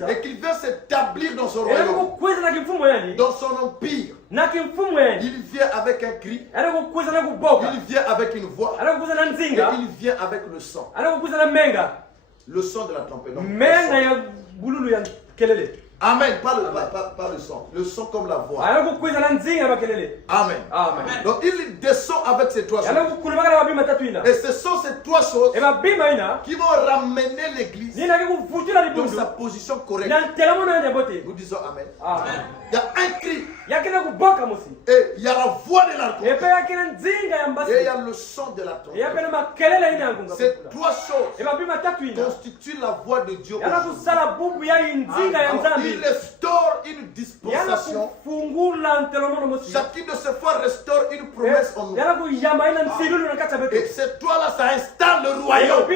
et qu'il vient s'établir dans son royaume, dans son empire, il vient avec un cri, il vient avec une voix, et il vient avec le sang. Le sang de la trompette. Amen. Pas le son. Le son comme la voix. Amen. Donc il descend avec ces trois choses. Et ce sont ces trois choses qui vont ramener l'église dans sa position correcte. Nous disons Amen. Il y a un cri. Et il y a la voix de l'archange. Et il y a le son de la trompette. Ces trois choses constituent la voix de Dieu. Il restaure une dispensation. Chacune de ces fois restaure une promesse en nous. Et cette toi-là, ça installe le royaume.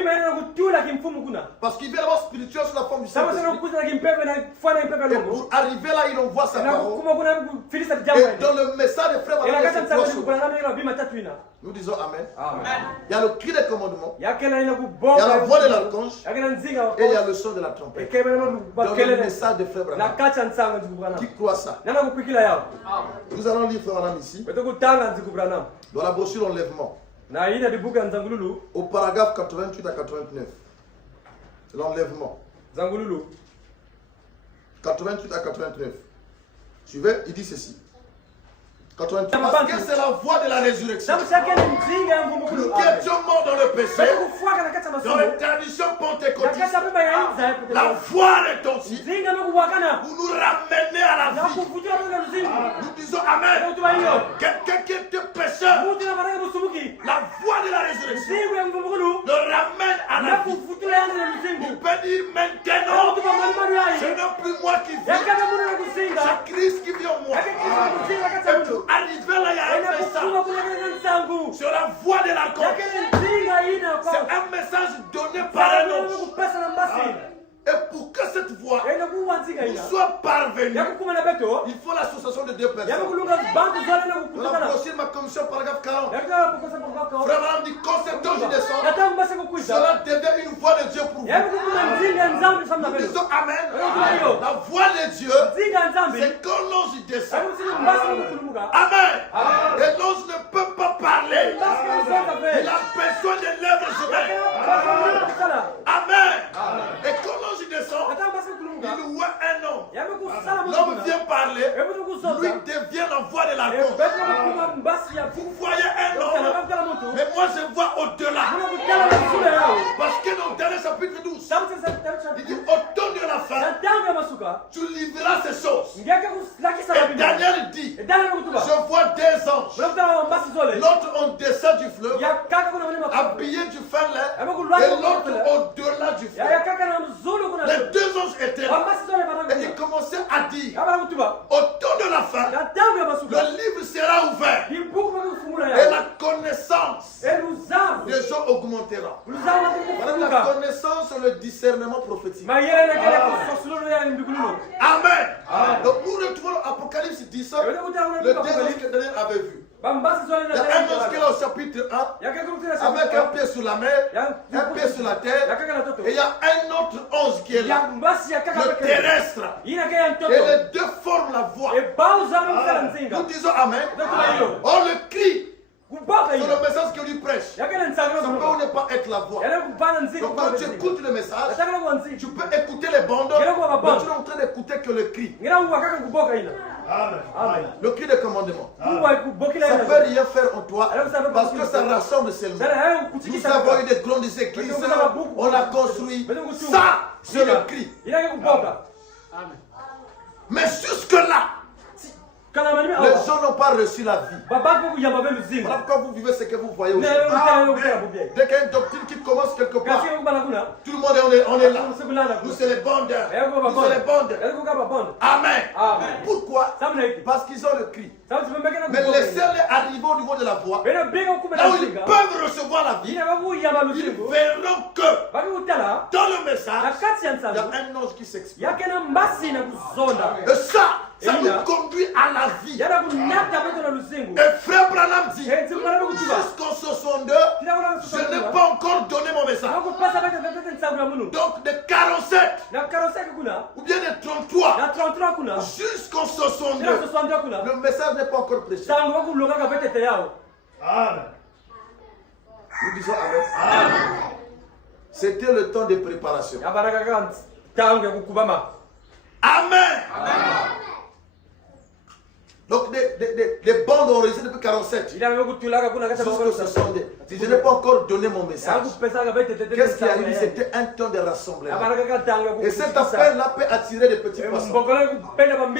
Parce qu'il vient d'abord spirituel sous la forme du Saint-Esprit. Et pour arriver là, il envoie sa parole. Et dans le message des frères, nous disons Amen. Il y a le cri des commandements. Il y a la voix de l'archange. Et il y a le son de la trompette. Dans le message des frères, qui croit ça? Nous allons lire frère Branham ici. Dans la brochure Enlèvement. Au paragraphe 88 à 89. L'enlèvement. 88 à 89. Suivez, il dit ceci. 88. Parce que c'est la voie de la résurrection. Nous qui étions morts dans le péché, dans les traditions pentecôtistes, la voix retentit pour nous ramener à la vie. Nous disons Amen. Quelqu'un qui était pécheur, la voix de la résurrection le ramène à la vie. Vous pouvez dire maintenant, ce n'est plus moi qui vis, c'est Christ qui vit en moi. Et pour arriver là, il y a un message sur la voix de l'archange. C'est un message donné par un ange. Et pour que cette voix nous soit parvenue, il faut l'association de deux personnes. Dans la prochaine ma commission, paragraphe 40. Frère Branham dit, conception du descend, cela devient une voix de Dieu pour vous. Nous disons Amen. La voix de Dieu, c'est quand l'ange descend. Amen. Et l'ange ne peut pas parler. Il a besoin des lèvres humaines. Amen. Et quand l'ange descend, il voit un homme. L'homme vient parler, lui devient la voix de l'archange. Vous voyez un homme, mais moi je vois au-delà. Parce que dans le dernier chapitre 12, il dit au temps de la fin, tu livreras ces choses. Et Daniel dit, je vois des anges. L'autre on descend du fleuve, habillé du fin lait, et l'autre au-delà du fleuve. Les deux anges étaient là. Et ils commençaient à dire, au temps de la fin, le livre sera ouvert. Et la connaissance des gens augmentera. La connaissance sur le discernement prophétique. Amen. Donc nous retrouvons l'Apocalypse 10, le deux anges que Daniel avait vu. Il y a un ange qui est là au chapitre 1, avec un pied sur la mer, un pied sur la terre, et il y a un autre ange qui est là, le terrestre, et les deux forment la voix. Nous disons Amen. Oh, le cri, c'est le message que lui prêche. Ça peut ou ne pas être la voix. Donc quand tu écoutes le message, tu peux écouter les bandes, mais tu es en train d'écouter que le cri. Amen. Le cri de commandement. Ça ne peut rien faire en toi parce que ça rassemble seulement. Nous avons eu des grandes églises, on a construit. Ça, c'est le cri. Mais jusque-là, les gens n'ont pas reçu la vie. Voilà pourquoi vous vivez ce que vous voyez aujourd'hui. Dès qu'il y a une doctrine qui commence quelque part, tout le monde on est là. Nous c'est les bandeurs. Nous c'est les bandeurs. Amen. Pourquoi? Parce qu'ils ont le cri. Mais laissez-les arriver au niveau de la voix. Là où ils peuvent recevoir la vie, ils verront que dans le message, il y a un ange qui s'exprime. Et ça nous conduit à la vie. Et frère Branham dit, jusqu'en 62, je n'ai pas encore donné mon message. Donc de 47, ou bien de 33, jusqu'en 62, le message n'est pas encore prêché. Nous disons Amen. C'était le temps de préparation. Amen. Donc les bandes ont réussi depuis 47. Si je n'ai pas encore donné mon message, qu'est-ce qui arrive? C'était un temps de rassemblement. Et cet appel-là peut attirer des petits poissons.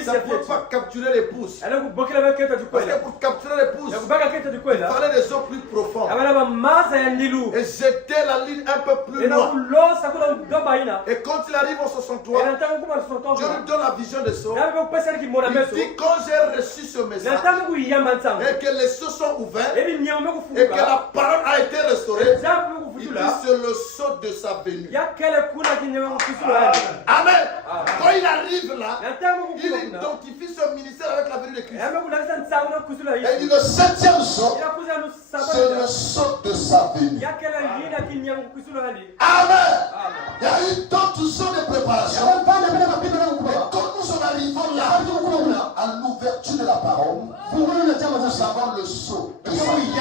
Ça ne peut pas capturer les pousses. Parce que pour capturer les pousses, il fallait des eaux plus profondes. Et jeter la ligne un peu plus loin. Et quand il arrive au 63, Dieu lui donne la vision des seaux. Il dit, quand j'ai reçu ce message et que les cieux sont ouverts et que la parole a été restaurée, il dit c'est le sceau de sa venue. Amen. Quand il arrive là, il identifie ce ministère avec la venue de Christ. Et il dit le 7e sceau, c'est le sceau de sa venue. Amen. Il y a eu d'autres sceaux de préparation. Mais quand nous en arrivons là, à l'ouverture de la parole, nous avons le sceau de sa venue.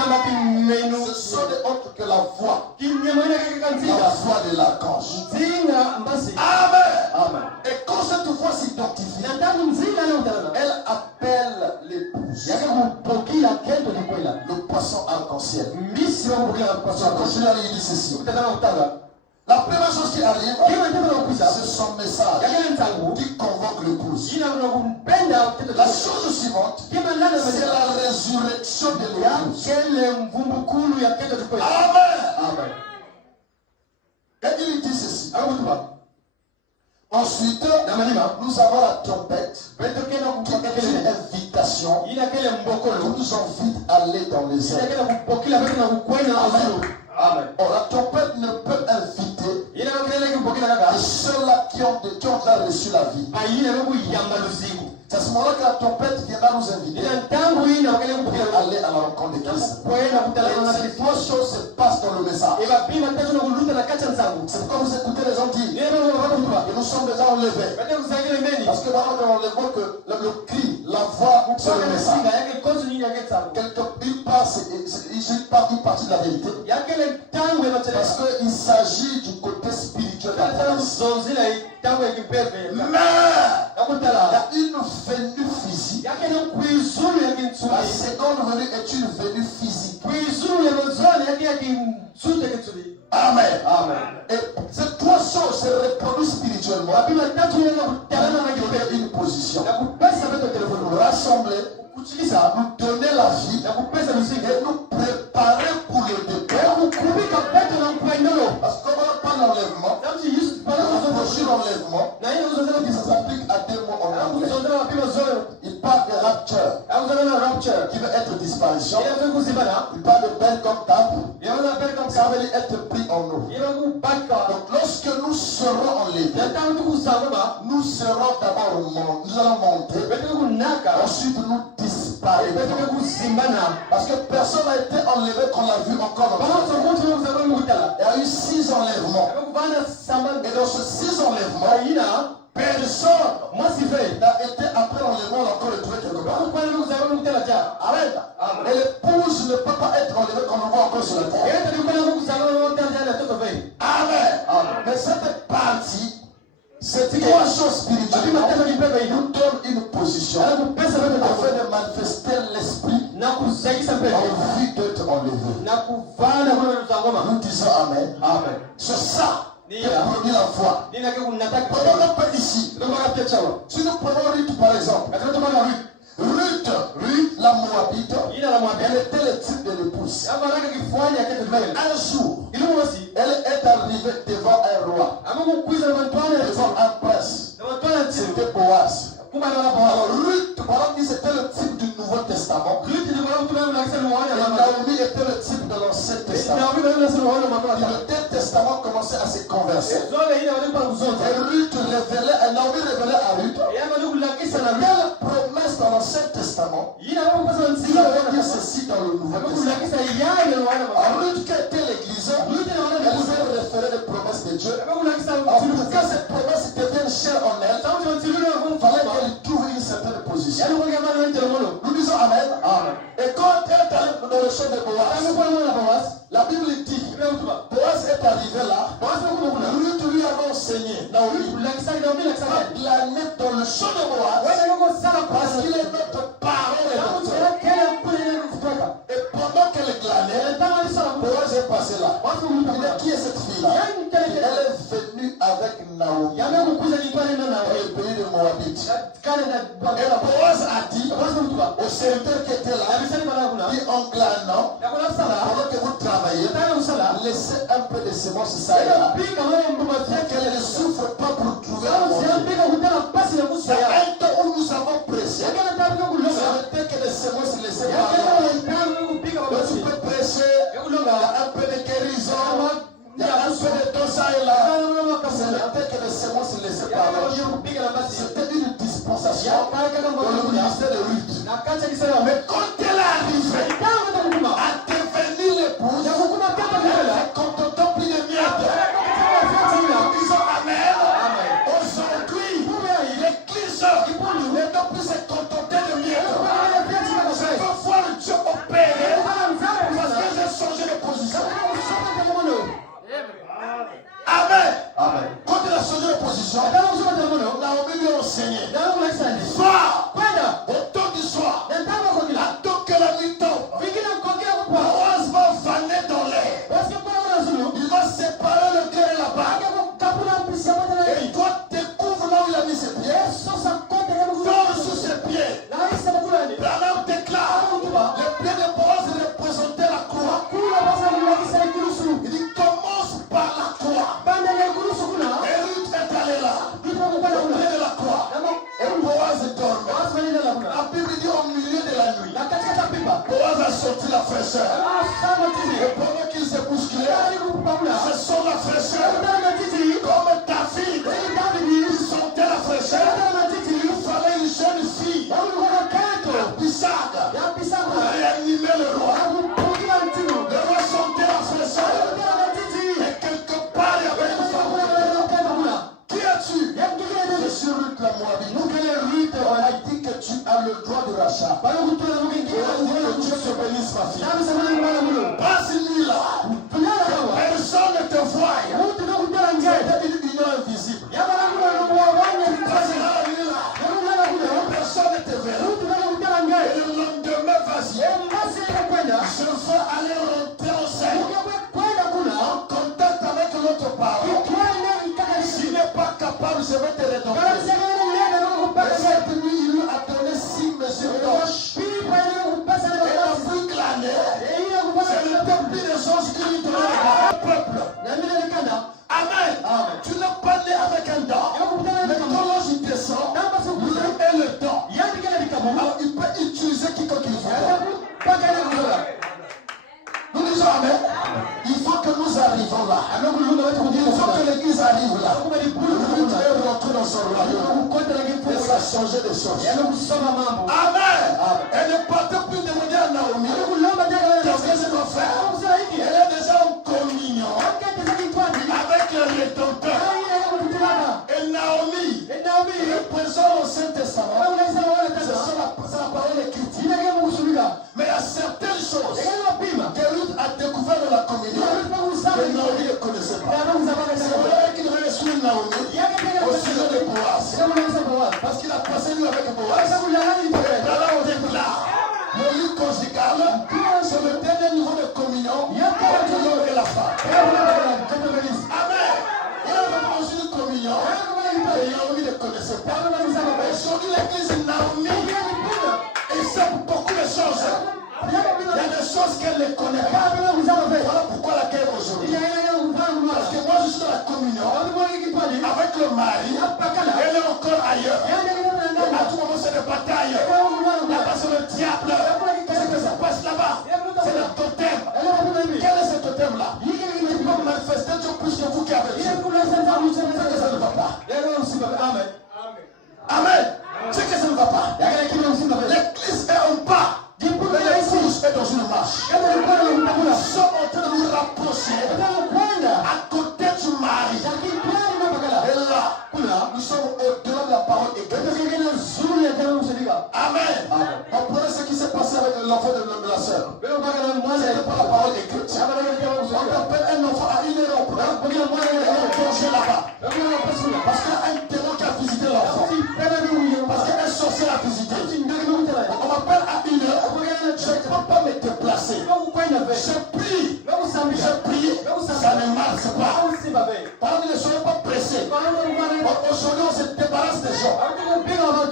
Ce sceau n'est autre que la voix. La voix de l'archange. Amen. Et quand cette voix s'identifie, elle appelle l'épouse. Le poisson arc-en-ciel. Quand il dit ceci. La première chose qui arrive, c'est son message qui convoque l'épouse. La chose suivante, c'est la résurrection de l'épouse. Amen. Et il dit ceci. Ensuite, nous avons la trompette qui est une invitation qui nous invite à aller dans les airs. Amen. Oh, la trompette ne peut inviter que ceux-là qui ont déjà reçu la vie. C'est à ce moment-là que la trompette viendra nous inviter pour aller à la rencontre de Christ. Ces trois choses se passent dans le message. C'est pourquoi vous écoutez les gens dire que nous sommes déjà enlevés. Parce que dans l'enlèvement, le cri, la voix, c'est le message. Il part une partie de la vérité. Parce qu'il s'agit du côté spirituel de la promesse. Mais il y a une venue physique. La seconde venue est une venue physique. Amen. Et ces trois choses se reproduisent spirituellement. Il y a une position. Nous rassembler, nous donner la vie et nous préparer pour le départ. Parce qu'on va pas l'enlèvement. L'enlèvement, ça s'applique à deux mots en anglais. Il parle de rapture, qui veut être disparition. Il parle de belle comme table, ça veut dire être pris en eau. Donc lorsque nous serons enlevés, nous serons d'abord nous allons monter, ensuite nous disparaîtrons. Parce que personne n'a été enlevé qu'on l'a vu encore. Il y a eu 6 enlèvements. Et dans ce 6 enlèvements, personne n'a été après l'enlèvement, on l'a encore retrouvé quelque part. Amen. Et l'épouse ne peut pas être enlevée comme on voit encore sur la terre. Amen. Mais cette partie, ces trois choses spirituelles nous donnent une position afin de manifester l'esprit en vue d'être enlevé. Nous disons Amen. C'est ça qui produit la foi. Prenons un peu ici. Si nous prenons Ruth par exemple, Ruth, la Moabite, elle était le type de l'épouse. Un jour, elle est arrivée devant un roi, devant un prince. C'était Boaz. Alors Ruth, c'était le type du Nouveau Testament. Et Naomi était le type de l'Ancien Testament. Et le Nouveau Testament commençait à se converser. Et Ruth révélait, Naomi révélait à Ruth quelle promesse dans l'Ancien Testament il avait dit ceci dans le Nouveau Testament. Alors Ruth qui était l'église, elle s'est référée des promesses de Dieu. Alors pour que cette promesse devienne chère en elle, il fallait qu'elle trouve une certaine position. Nous disons Amen. Et quand elle est allée dans le champ de Boaz, la Bible dit Boaz est arrivé là, Ruth lui a enseigné l'année dans le vite. Et Boaz a dit au serviteur qui était là, dit oncle non, pendant que vous travaillez, laissez un peu de semences ça et là. Qu'elle ne souffre pas pour trouver la monnaie. Il y a un temps où nous avons pressé. Ça veut dire que les semences laissées par là. Tu peux presser, il y a un peu de guérison, il y a un peu de tout ça et là. Ça veut dire que les semences laissées par là. C'était une dispensation dans le ministère de Ruth. Mais quand elle est arrivée à devenir l'épouse, elle est contente plus de miettes. Disons Amen. Aujourd'hui, l'église n'est pas plus contentée de miettes. Je veux voir Dieu opérer parce que j'ai changé de position. Amen. Quand elle a changé de position, Naomi lui a enseigné. Soir, au temps du soir, attends que la nuit tombe. Boaz va vanner dans l'air. Il va séparer le cœur et la bague. Et toi, découvre là où il a mis ses pieds. Tombe sous ses pieds. Branham déclare le pied de Boaz représentait la croix. Il dit commence par la croix. Et Ruth est allée là. Le pied de la croix. Et Boaz dormait. La Bible dit au milieu de la nuit. Boaz a sorti la fraîcheur. Et pendant qu'il s'est bousculé, ce sont la fraîcheur. Comme David, il sentait la fraîcheur. Il fallait une jeune fille. Abisag. Réanimer le roi. Le roi sentait la fraîcheur. Et quelque part, il y avait une femme. Qui es-tu? Je suis Ruth la Moabite. Ruth a dit que tu as le droit de rachat. Que Dieu se bénisse ma fille. Passe une nuit là. Personne ne te voit. C'est une union invisible. Passe la nuit là. Personne ne te verra. Et le lendemain, vas-y. Je veux aller rentrer en scène. En contact avec l'autre parent. S'il n'est pas capable, je vais te redonner. Et cette nuit, il lui a donné 6 mesures d'orge. Et la pluie glanée, c'est le début des choses qui lui donnent le peuple. Amen. Tu n'es pas né avec un don. Mais quand l'ange il descend, lui est le don. Alors il peut utiliser quiconque il veut. Nous disons Amen. Il faut que nous arrivons là. Il faut que l'église arrive là. Ruth est rentrée dans son royaume. Et ça a changé des choses. Amen. Elle ne partait plus demander à Naomi. Qu'est-ce que je dois faire? Elle est déjà en communion avec le Rédempteur. Et Naomi représente le Saint-Testament. C'est la parole écrite. Mais il y a certaines choses que Ruth a découvert dans la communion que Naomi ne connaissait pas. C'est vrai qu'il devait suivre Naomi au sujet de Boaz. Parce qu'il a passé lui avec Boaz. Et là on déclare le lit conjugal, c'est le dernier niveau de communion entre l'homme et la femme. Amen. Il a reconnu une communion et Naomi ne connaissait pas. Aujourd'hui l'église Naomi, et c'est beaucoup de choses. Il y a des choses qu'elle ne connaît pas. Voilà pourquoi la guerre aujourd'hui. Parce que moi je suis dans la communion avec le mari. Elle est encore ailleurs. Et à tout moment c'est des batailles. Là-bas c'est le diable. Qu'est-ce que ça passe là-bas? C'est le totem. Quel est ce totem là? Il peut manifester Dieu plus que vous qui avez Dieu. C'est que ça ne va pas. Amen. Amen. C'est que ça ne va pas. L'église est en bas. Mais l'église est dans une marche. Nous sommes en train de nous rapprocher à côté du mari. Et là, nous sommes au-delà de la parole écrite. Amen. On prenait ce qui s'est passé avec l'enfant de la sœur. C'était pas la parole écrite. On appelle un enfant à 1 heure au programme. On est là-bas. Parce qu'il y a un témoin qui a visité l'enfant. Parce qu'un sorcier l'a visité. On m'appelle à 1 heure. Je ne peux pas me déplacer. Je prie. Ça ne marche pas. Parmi ne soyez pas pressés. Aujourd'hui, on se débarrasse face des gens.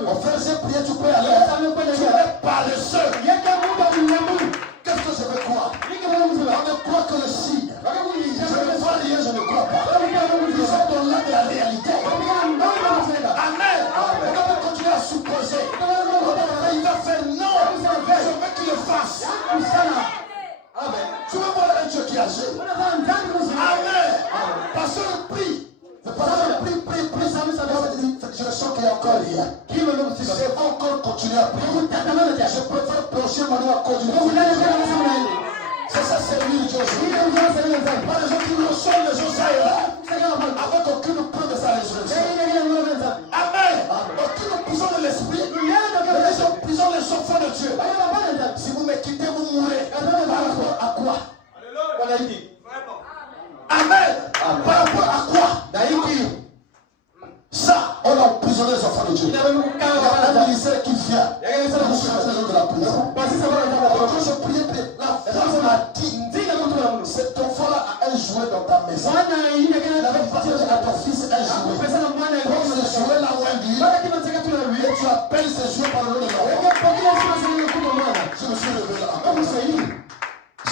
Mon frère, j'ai prié, tu peux aller. Tu es paresseux. Qu'est-ce que je vais croire? On ne croit que le signe. Je ne vois rien, je ne crois pas. Nous sommes là de la réalité. Amen. On va continuer à supposer. Il va faire non. Je veux qu'il le fasse. Amen. Tu veux voir un Dieu qui agit? Amen. Pasteur, prie. Le pasteur prie. Je sens qu'il y a encore rien. Je vais encore continuer à prier. Je préfère pencher mon nom à cause du feu. C'est ça, c'est lui, Dieu. Pas les gens qui ressortent les gens ça et là, avec aucune preuve de sa résurrection. Amen. Aucune prison de l'esprit. Les gens prison les enfants de Dieu. Si vous me quittez, vous mourrez. Par rapport à quoi? Amen. Par rapport à quoi? Ça, on a emprisonné les enfants de Dieu. Il y a un ministère qui vient. Nous sommes les gens de la prison. Quand je priais, la femme m'a dit, cet enfant-là a un jouet dans ta maison. Il avait partagé à ton fils un jouet. Comme le jouet là où lui, et tu appelles ce jouet par le nom de l'enfant. Je me suis levé là.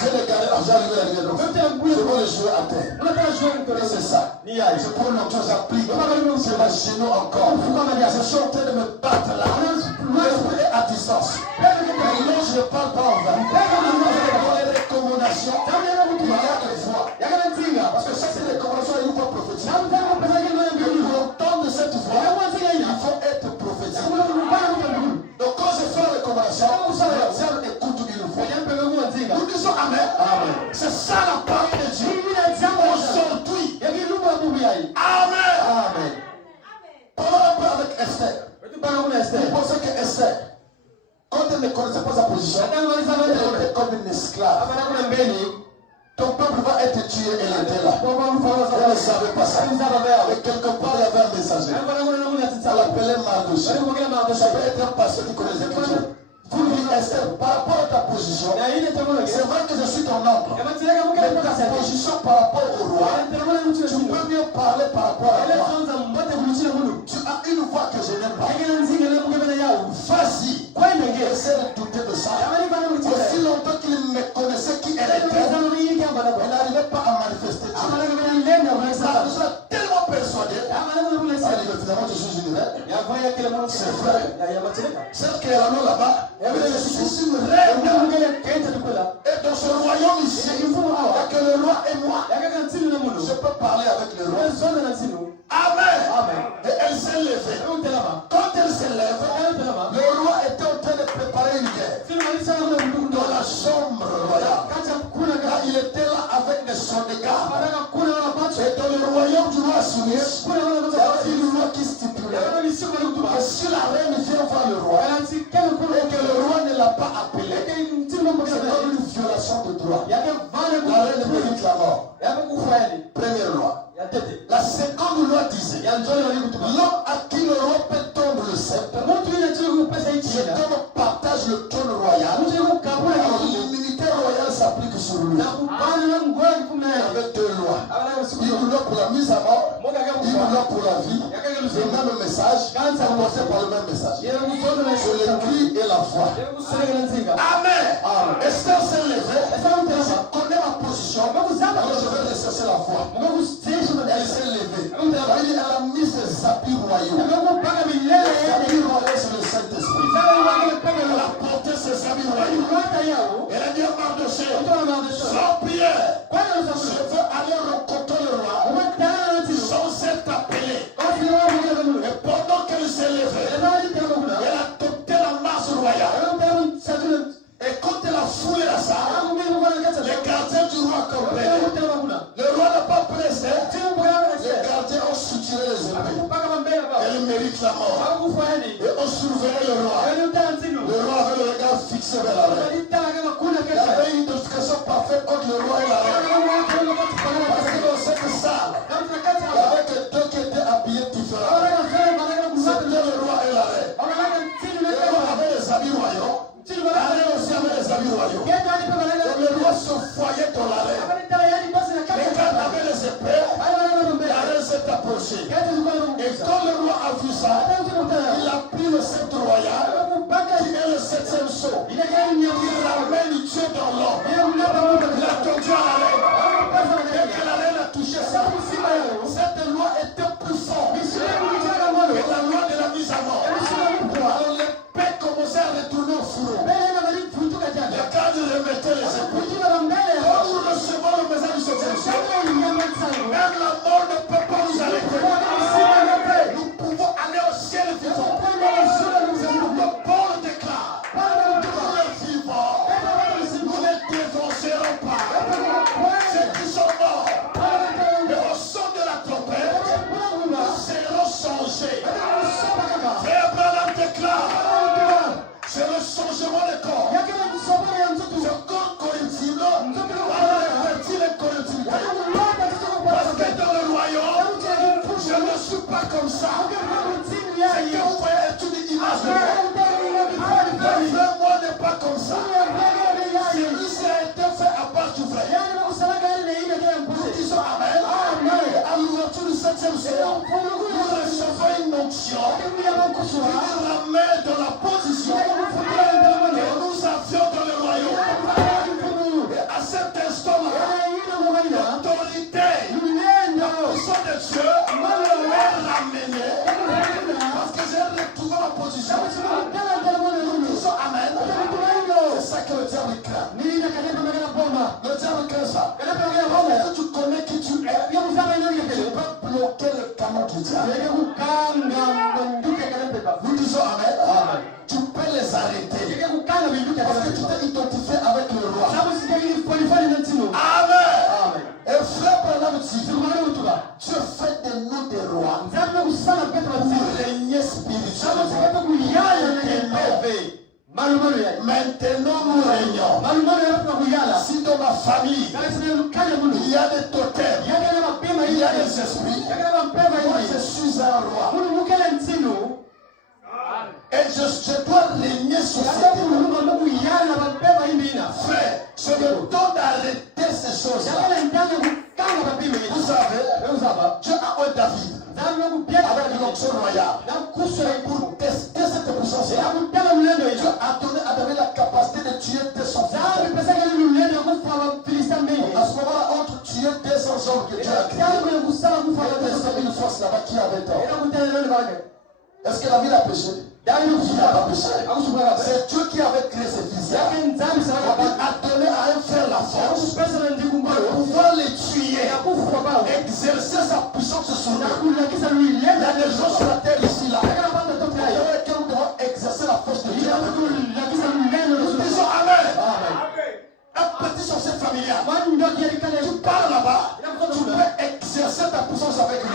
J'ai regardé, j'ai arrivé à la lumière. Je vois le jouet à terre. Et c'est ça. Je prends l'autre, j'applique. C'est ma genou encore. Je suis en train de me battre là. L'esprit est à distance. Non, je ne parle pas en vain. Les recommandations, il y a des voix. Parce que ça, c'est les recommandations et une voix prophétique. Pour entendre cette voix, il faut être prophétique. Donc quand je fais la recommandation, le diable écoute une voix. Nous disons Amen. C'est ça la parole de Dieu. Aujourd'hui. Amen. Parlons un peu avec Esther. Vous pensez que Esther, quand elle ne connaissait pas sa position, elle était comme une esclave. Ton peuple va être tué, elle était là. Elle ne savait pas ça. Mais quelque part, il y avait un messager. Elle l'appelait Mardochée. Ça peut être un pasteur qui connaît les Écritures. Vous dites Esther, par rapport à ta position, c'est vrai que je suis ton oncle. Mais ta position par rapport au roi, tu peux mieux parler par rapport à moi. Tu as une voix que je n'aime pas. Vas-y, essaie de douter de ça. Aussi longtemps qu'il me connaissait qui elle était, elle n'arrivait pas à manifester Dieu. Je suis tellement persuadé. Finalement, je suis une reine. C'est vrai. Celle qui est là-bas, je suis une reine. Et dans ce royaume ici, il n'y a que le roi et moi. Je peux parler avec le roi. Amen. Et elle s'est levée. Quand elle s'est levée, le roi était en train de préparer une guerre dans la chambre royale. Là, il était là avec des soldats. Et dans le royaume du roi Assouné, il y avait une loi qui stipulait que si la reine vient voir le roi et que le roi ne l'a pas appelé, c'est comme une violation de droit. La reine mérite la mort. Première loi. La seconde loi disait l'homme à qui le roi peut tendre le sceptre, c'est comme on partage le trône royal. Alors l'immunité royale s'applique sur lui. Il y avait deux lois. Une loi pour la mise à mort, une loi pour la vie. Le même message, commencé par le même message. Sur le cri et la foi. Amen. Esther s'est levée. Je connais ma position. Alors je vais rechercher la foi. Elle s'est levée. Elle a mis ses habits royaux. Les habits royaux sur le Saint-Esprit. Elle a porté ses habits royaux. Elle a dit à Mardochée, sans prière, je veux aller rencontrer le roi sans être appelé. Et pendant qu'elle s'est levée, elle a adopté la marche royale. Et quand elle a foulé la salle, les gardiens du roi comprenaient. Le roi n'a pas pressé. Les gardiens ont suturé les épées. Elle mérite la mort. Et on surveillait le roi. Le roi avait le regard fixé vers la reine. Il y avait une identification parfaite entre le roi et la reine. Parce que dans cette salle, il y avait que deux qui étaient habillés différemment. C'était le roi et la reine. Le roi avait les habits royaux. La reine aussi avait les habits royaux. Et le roi se foyait dans la reine. Les gardes avaient les épées. La reine s'est approchée. Et quand le roi a vu ça, 7e jour, nous recevons une onction qui nous ramène dans la position que nous avions dans le royaume. Et à cet instant-là, l'autorité, la puissance de Dieu est ramenée parce que j'ai retrouvé ma position. Nous disons Amen. C'est ça que le diable craint. Le diable craint ça. Parce que tu connais qui tu es, tu peux bloquer le canon du diable. Nous disons Amen. Tu peux les arrêter. Parce que tu t'es identifié avec le roi. Amen. Et frère Branham dit, Dieu fait de nous des rois pour régner spirituellement. Maintenant nous régnons. Si dans ma famille il y a des totems, il y a des esprits, moi je suis un roi. Et je dois régner sur cette terre. Frère, je me donne d'arrêter ces choses-là. Vous savez, Dieu a un David avec l'onction royale pour tester cette puissance-là. Dieu a donné à David la capacité de tuer 200 Philistins. À ce moment-là, entre tuer 200 hommes que Dieu a créés, il y a une force là-bas qui avait tort. Est-ce que la ville a péché? Il n'a pas péché. C'est Dieu qui avait créé ces fils-là. Il a donné à un frère la force de pouvoir les tuer, exercer sa puissance sur eux. Il y a des gens sur la terre ici là. Que nous devons exercer la force de Dieu. Nous disons Amen. Un petit sorcier familial. Tu parles là-bas, tu peux exercer ta puissance avec lui.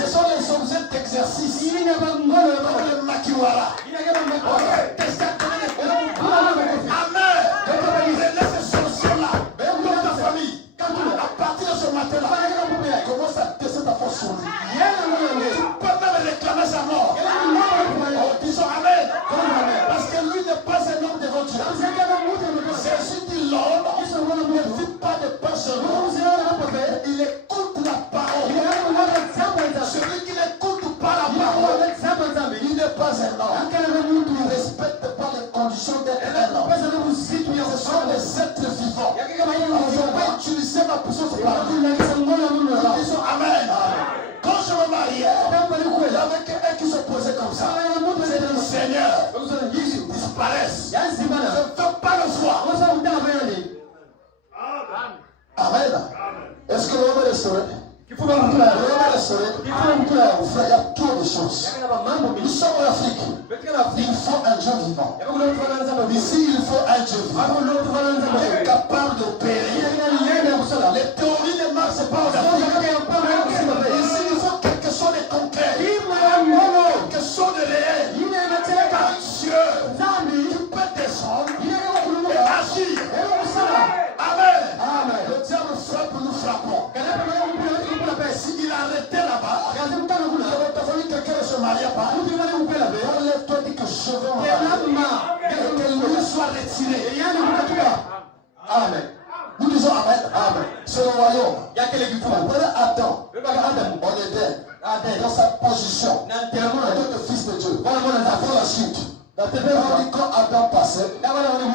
Ce sont les objets d'exercice. Comme le makiwara. Amen. Laisse ces sorciers-là dans ta famille. À partir de ce matin-là, commence à tester ta force sur lui. Tu peux même réclamer sa mort. Disons Amen. Parce que lui n'est pas un homme devant Dieu. Jésus dit l'homme ne vit pas de pain seulement. Il écoute la parole. Celui qui n'écoute pas la parole, il n'est pas un homme. Il ne respecte pas les conditions d'être un homme. Ce sont les êtres vivants. Je vais utiliser ma puissance par lui. Disons Amen. Quand je me mariais, il y avait quelqu'un qui se posait comme ça. C'est le Seigneur. Disparaisse. Je ne veux pas le voir. Amen. Est-ce que l'homme est restauré? Il faut restaurer. Il y a trop de choses. Nous sommes en Afrique. Il faut un Dieu vivant. Ici, il faut un Dieu vivant. Qui est capable d'opérer. Les théories ne marchent pas en Afrique. Ici, il faut quelque chose de concret. Quelque chose de réel. Un Dieu qui peut descendre et agir. Amen. Le diable frappe, nous frappons. S'il a arrêté là-bas, il a fallu que quelqu'un ne se marie pas. Enlève-toi, dis que je veux me marier. Et que lui soit retiré. Amen. Nous disons Amen. Amen. C'est le royaume. Après Adam, on était dans sa position en tant que fils de Dieu. Avant la chute. Quand Adam passait,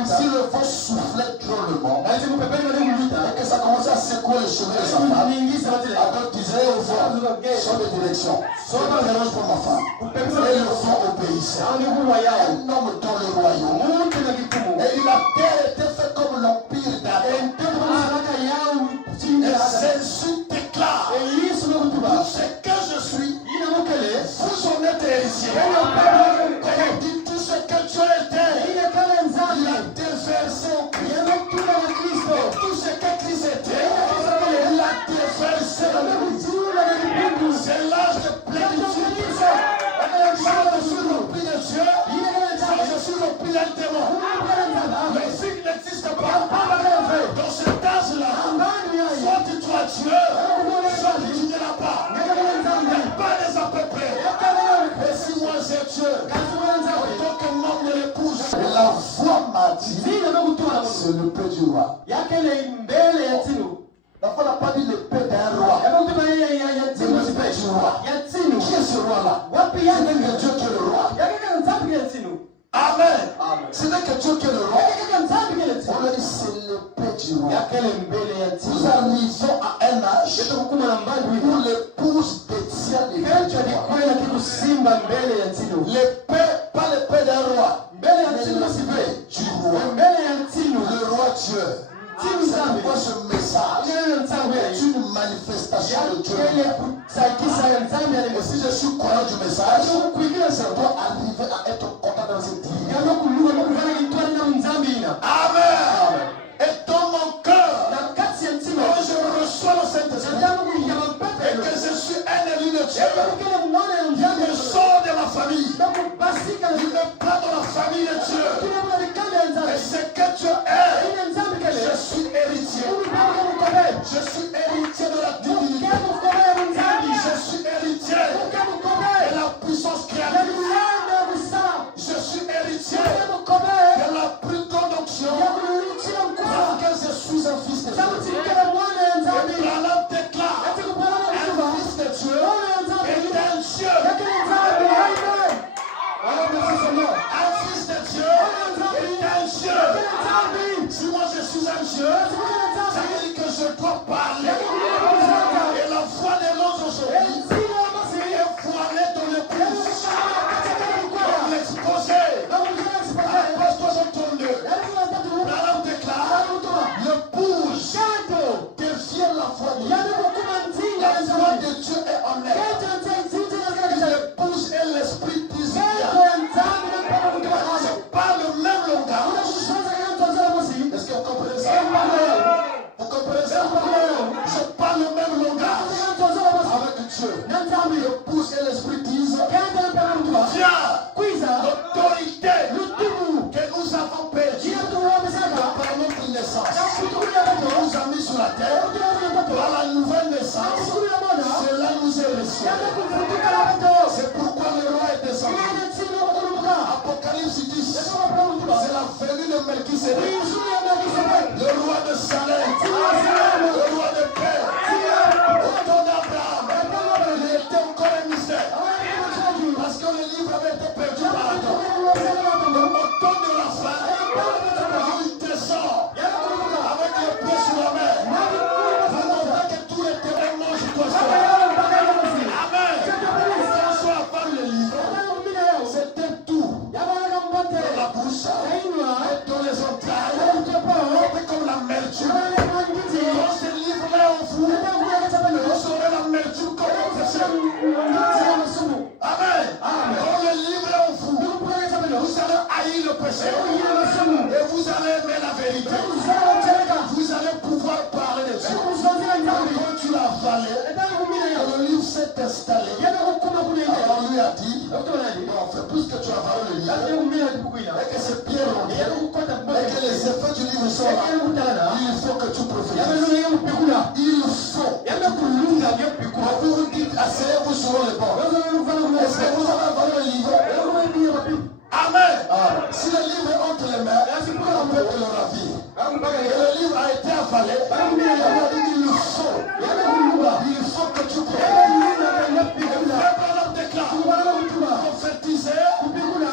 si le vent soufflait drôlement et que ça commençait à secouer les cheveux de sa femme, Adam disait au vent, sur les directions, sur le mélange pour ma femme. Et le vent obéissait. Un homme dans le royaume. Et la terre était faite comme l'empire d'Adam. Et celle-ci déclare, tout ce que je suis, vous en êtes héritiers. Tout ce que Dieu était, il a déversé au Christ. Et tout ce que Christ était, il a déversé dans l'Église. C'est l'âge de plénitude. Quand je suis rempli de Dieu, quand je suis rempli d'un démon, mais s'il n'existe pas, dans cet âge-là, soit tu crois Dieu, soit tu ne l'as pas. Il n'y a pas des à peu près. Et si moi j'ai Dieu, tant que moi me l'épouse, la voix m'a dit, c'est le peu du roi. La foi n'a pas dit le peu d'un roi. C'est le d'un roi. Du roi. Le roi Dieu. C'est pourquoi ce message est une manifestation de Dieu. Et si je suis croyant du message, je dois arriver à être content dans cette vie. Amen. Et dans mon cœur, quand je reçois le Saint-Esprit et que je suis un élu de Dieu, il me sort de ma famille. Il me prend dans la famille de Dieu. Et ce que Dieu est, je suis héritier. Je suis héritier de la divinité. Je suis héritier de la puissance créative. Je suis héritier de la préconjonction. Parce que je suis un fils de Dieu. Et Branham déclare un fils de Dieu est un Dieu. Un fils de Dieu est un Dieu. Si moi je suis un Dieu, ça veut dire que je dois parler. Et la voix de l'autre aujourd'hui est voilée dans le bouche. Pour l'exposer. Apôtre 62. Branham déclare l'épouse devient la voix de Dieu. La voix de Dieu est en elle. L'épouse est l'esprit d'Israël. C'est pas le même langage. Est-ce que vous comprenez ça? Vous comprenez ça? C'est pas le même langage avec Dieu. L'épouse et l'esprit disent viens, l'autorité que nous avons perdue par notre naissance, nous a mis sur la terre par la nouvelle naissance. Cela nous est reçu. C'est pourquoi le roi est descendu. Apocalypse 10, c'est la venue de Melchisédek, le roi de Salem, le roi de paix, au temps d'Abraham. Il était encore un mystère, parce que le livre avait été perdu par la temps. Au temps de la fin, il descend avec les pieds sur la mer. Vous montrez que tout est tellement situation. Amen. François parle le livre. C'était tout. Dans la bouche, dans les entrailles, c'était comme l'amertume. Quand ce livre-là en vous, vous saurez l'amertume comme un péché. Amen. Quand le livre est en vous, vous allez haïr le péché. Et vous allez aimer la vérité. Vous allez pouvoir parler de Dieu. Quand tu l'as avalé, le livre s'est installé. Alors lui a dit, on fait plus que tu as avalé le livre. Et que c'est bien long. Et que les effets du livre sont là. Il faut que tu prophétises. Il faut. Quand vous vous dites, asseyez-vous sur le banc. Est-ce que vous avez avalé le livre? Amen. Si le livre est entre les mains, on peut te le ravir. Et le livre a été avalé. Il faut que tu prophétiser,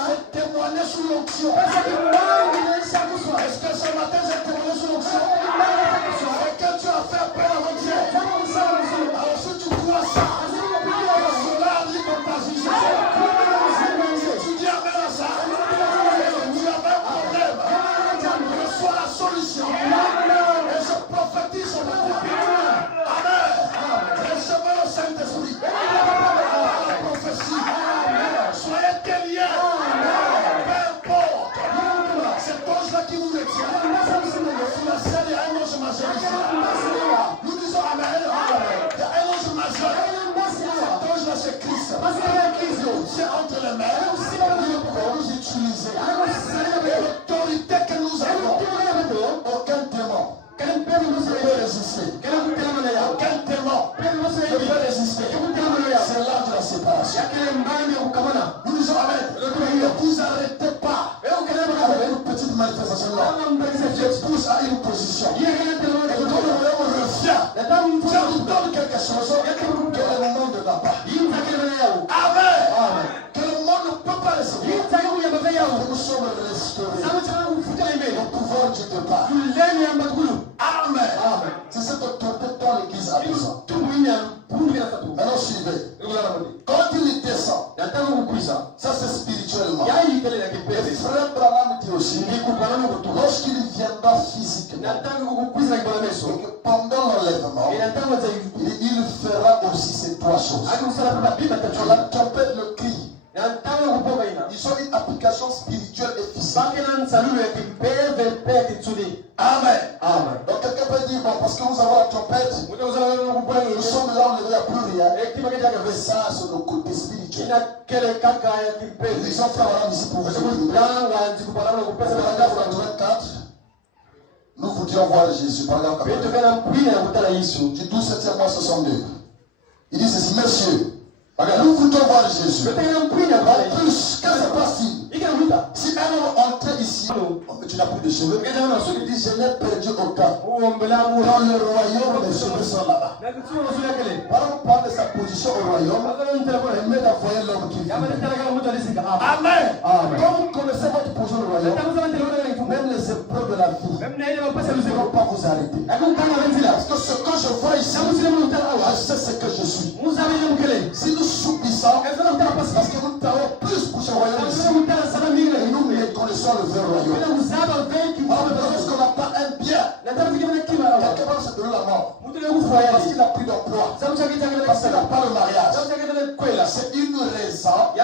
c'est témoigner sous l'onction. Est-ce que ce matin j'ai témoigné sous l'onction? Et que tu as fait appel à Dieu. Alors si tu crois ça, cela arrive dans ta vie. Tu dis amen à ça. Tu as un problème. Reçois la solution. Et je prophétise sur le Amen. Recevez le Saint-Esprit. La prophétie. Soyez tes liens. Peu importe. Cet ange-là qui vous retient. Sous la scène, il y a un ange majeur ici. Nous disons Amen. Il y a un ange majeur. Cet ange-là, c'est Christ. C'est entre les mains. Il peut nous utiliser. Et l'autorité que nous avons, aucun démon ne peut résister. Aucun démon ne peut résister. C'est l'art de la séparation. Nous disons Amen. Ne vous arrêtez pas avec une petite manifestation là. Je pousse à une position. Et quand le royaume revient, je vous donne quelque chose que le monde ne va pas. Amen. Que le monde ne peut pas recevoir. Nous sommes restaurés. Nous pouvons du départ. Amen. C'est cette autorité dont l'Église a besoin. Maintenant suivez. Quand il descend, ça c'est spirituellement. Et frère Branham dit aussi, lorsqu'il viendra physiquement, et que pendant l'enlèvement, il fera aussi ces trois choses. La trompette, le cri. Ils ont une application spirituelle et physique. Amen. Amen. Donc quelqu'un peut dire, bon, parce que nous avons la trompette, nous sommes là, on ne voit plus rien. Mais ça, c'est le côté spirituel. Les gens frères ici pour vous dire. Paragraphe 84. Nous voudrions voir Jésus. Paragraphe 84. Du 12 mois 62. Il dit ceci, messieurs. Nous voulons voir Jésus. En plus, qu'est-ce qui se passe-t-il? Si un homme entrait ici, tu n'as plus de cheveux. Il dit, je n'ai perdu aucun. Dans le royaume, les cheveux sont là-bas. On parle de sa position au royaume. Il met d'envoyer l'homme qui vient. Amen. Quand vous connaissez votre position au royaume, même les épreuves de la vie ne vont pas vous arrêter. Parce que ce que je vois ici, je sais ce que je suis. Si nous subissons, parce que nous travaillons plus pour ce royaume ici, et nous connaissons le vrai royaume. Lorsqu'on n'a pas un bien, quelque part c'est de la mort. Parce qu'il n'a plus d'emploi, parce qu'il n'a pas le mariage. C'est une raison que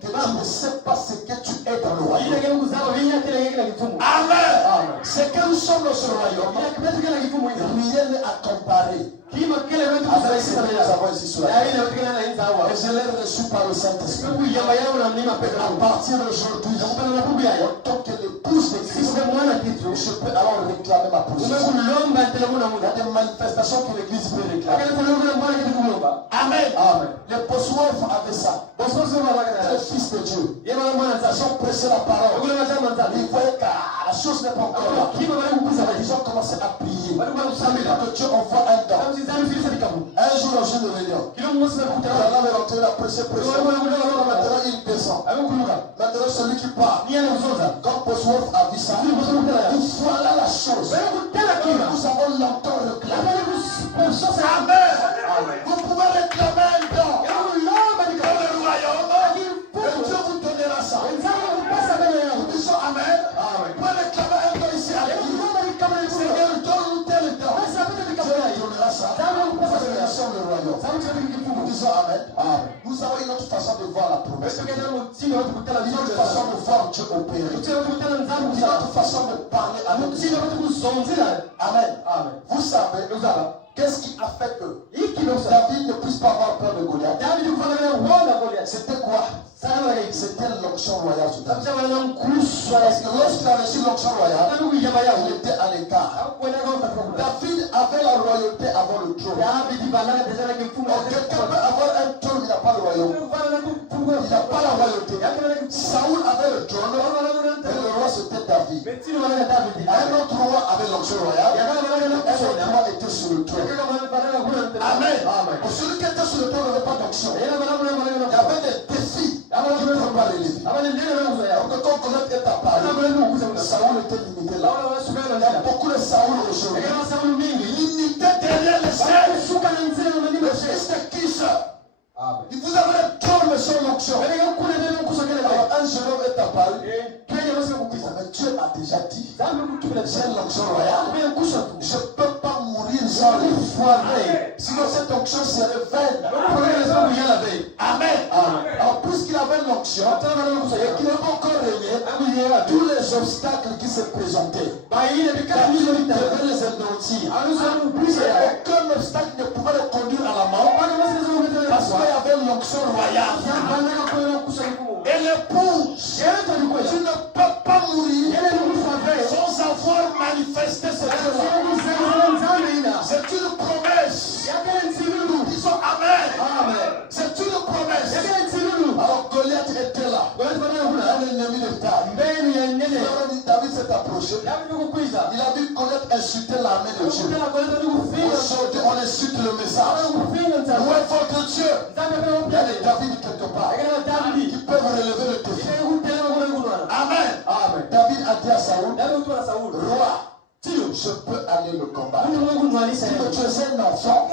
tu ne sais pas ce que tu es dans le royaume. Amen. C'est que nous sommes dans ce royaume. Rien n'est à comparer avec ce que nous avons ici sur la terre. Et je l'ai reçu par le Saint-Esprit. À partir d'aujourd'hui, en tant que l'épouse de Christ, je peux alors réclamer ma position. Il y a des manifestations que l'Église peut réclamer. Amen. Amen. Les Bossueuf avaient ça. Les fils de Dieu. Ils ont prêché la parole. Ils voyaient que la chose n'est pas encore là. Ils ont commencé à prier. Que Dieu envoie un don. Un jour, dans une réunion, il a rentré la prêché. Maintenant, il descend. Maintenant, celui qui part, quand Bossueuf a vu ça, il dit voilà la chose. Nous avons longtemps réclamé. Amen. Vous pouvez réclamer un don dans le royaume. Et Dieu vous donnera ça. Nous disons Amen. Vous pouvez réclamer un don ici à l'église. Seigneur, donne-nous tel don. Dieu donnera ça. Nous sommes le royaume. Nous disons Amen. Nous avons une autre façon de voir la promesse. Une autre façon de voir Dieu opérer. Une autre façon de parler avec Dieu. Amen. Vous savez, qu'est-ce qui a fait que David ne puisse pas avoir peur de Goliath? C'était quoi? C'était l'onction royale sur David. Parce que lorsqu'il a reçu l'onction royale, il était à l'écart. David avait la royauté avant le trône. Quelqu'un peut avoir un trône, il n'a pas le royaume. Il n'a pas la royauté. Saoul avait le trône, et le roi c'était David. Un autre roi avait l'onction royale, un autre roi était sur le trône. Amen. Pour celui qui était sur le trône n'avait pas d'onction. Il y avait des défis qui ne pouvaient pas relever. Donc quand Goliath est apparu, Saoul était limité là. Il y a beaucoup de Saoul aujourd'hui. Limité derrière les ciels. Le fils de Kish. Il vous avait le trône mais sans l'onction. Alors un jeune homme est apparu. Mais Dieu a déjà dit, c'est l'onction royale. Je ne peux pas mourir sans le foirer. Sinon cette onction serait vaine. Amen. Alors puisqu'il avait l'onction et qu'il n'a pas encore régné, tous les obstacles qui se présentaient, David devait les anéantir. Aucun obstacle ne pouvait le conduire à la mort parce qu'il y avait l'onction royale. Et l'épouse, tu ne peux pas mourir sans avoir manifesté cette chose. C'est une promesse. Nous disons Amen. C'est une promesse. Alors Goliath était là. Un ennemi de taille. David s'est approché. Il a vu Goliath insulter l'armée de Dieu. Aujourd'hui, on insulte le message. Où est votre Dieu? Il y a des David quelque part qui peuvent relever le défi. Amen. David a dit à Saoul, roi, je peux aller le combattre. Si tu es un enfant,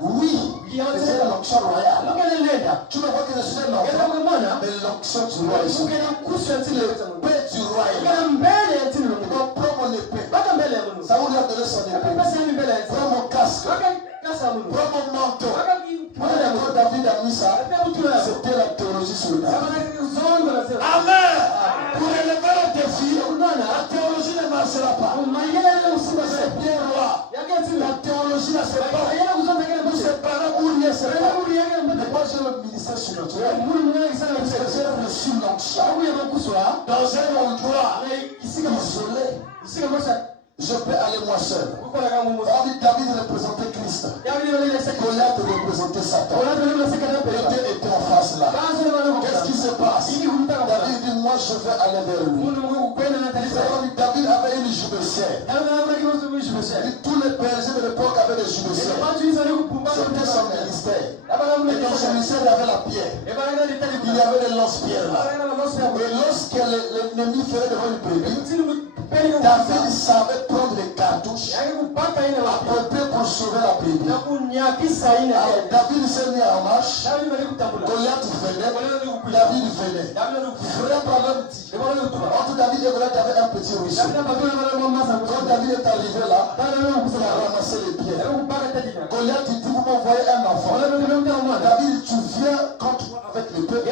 oui, c'est l'onction royale. Tu me vois que je suis un enfant, mais l'onction du roi est sur moi. L'épée du roi est là. Donc prends mon épée. Ça vous lui a donné son épée. Prends mon casque. Prends mon manteau. Quand David a mis ça, c'était la théologie sur le terrain. Amen. Pour élever le défi, la théologie ne marchera pas. C'est bien roi. La théologie ne sera pas. C'est pas là où il y a, c'est pas. Mais moi j'ai le ministère spirituel. J'ai reçu l'onction dans un endroit isolé. Je peux aller moi seul. David représentait Christ. Goliath représentait Satan. Les deux étaient en face là. Qu'est-ce qui se passe? David dit, moi je vais aller vers lui. David avait une jubilée. Tous les bergers de l'époque avaient des jubilés. C'était son ministère. Et dans son ministère, il y avait la pierre. Il y avait des lance-pierres là. Et lorsque l'ennemi ferait devant une brebis, David savait prendre les cartouches appropriées pour sauver la brebis. Alors David s'est mis en marche. Goliath venait. David venait. Vrai problème dit. Entre David et Goliath, il y avait un petit ruisseau. Quand David est arrivé là, il a ramassé les pierres. Goliath dit, vous m'envoyez un enfant. David, tu viens contre moi avec l'épée.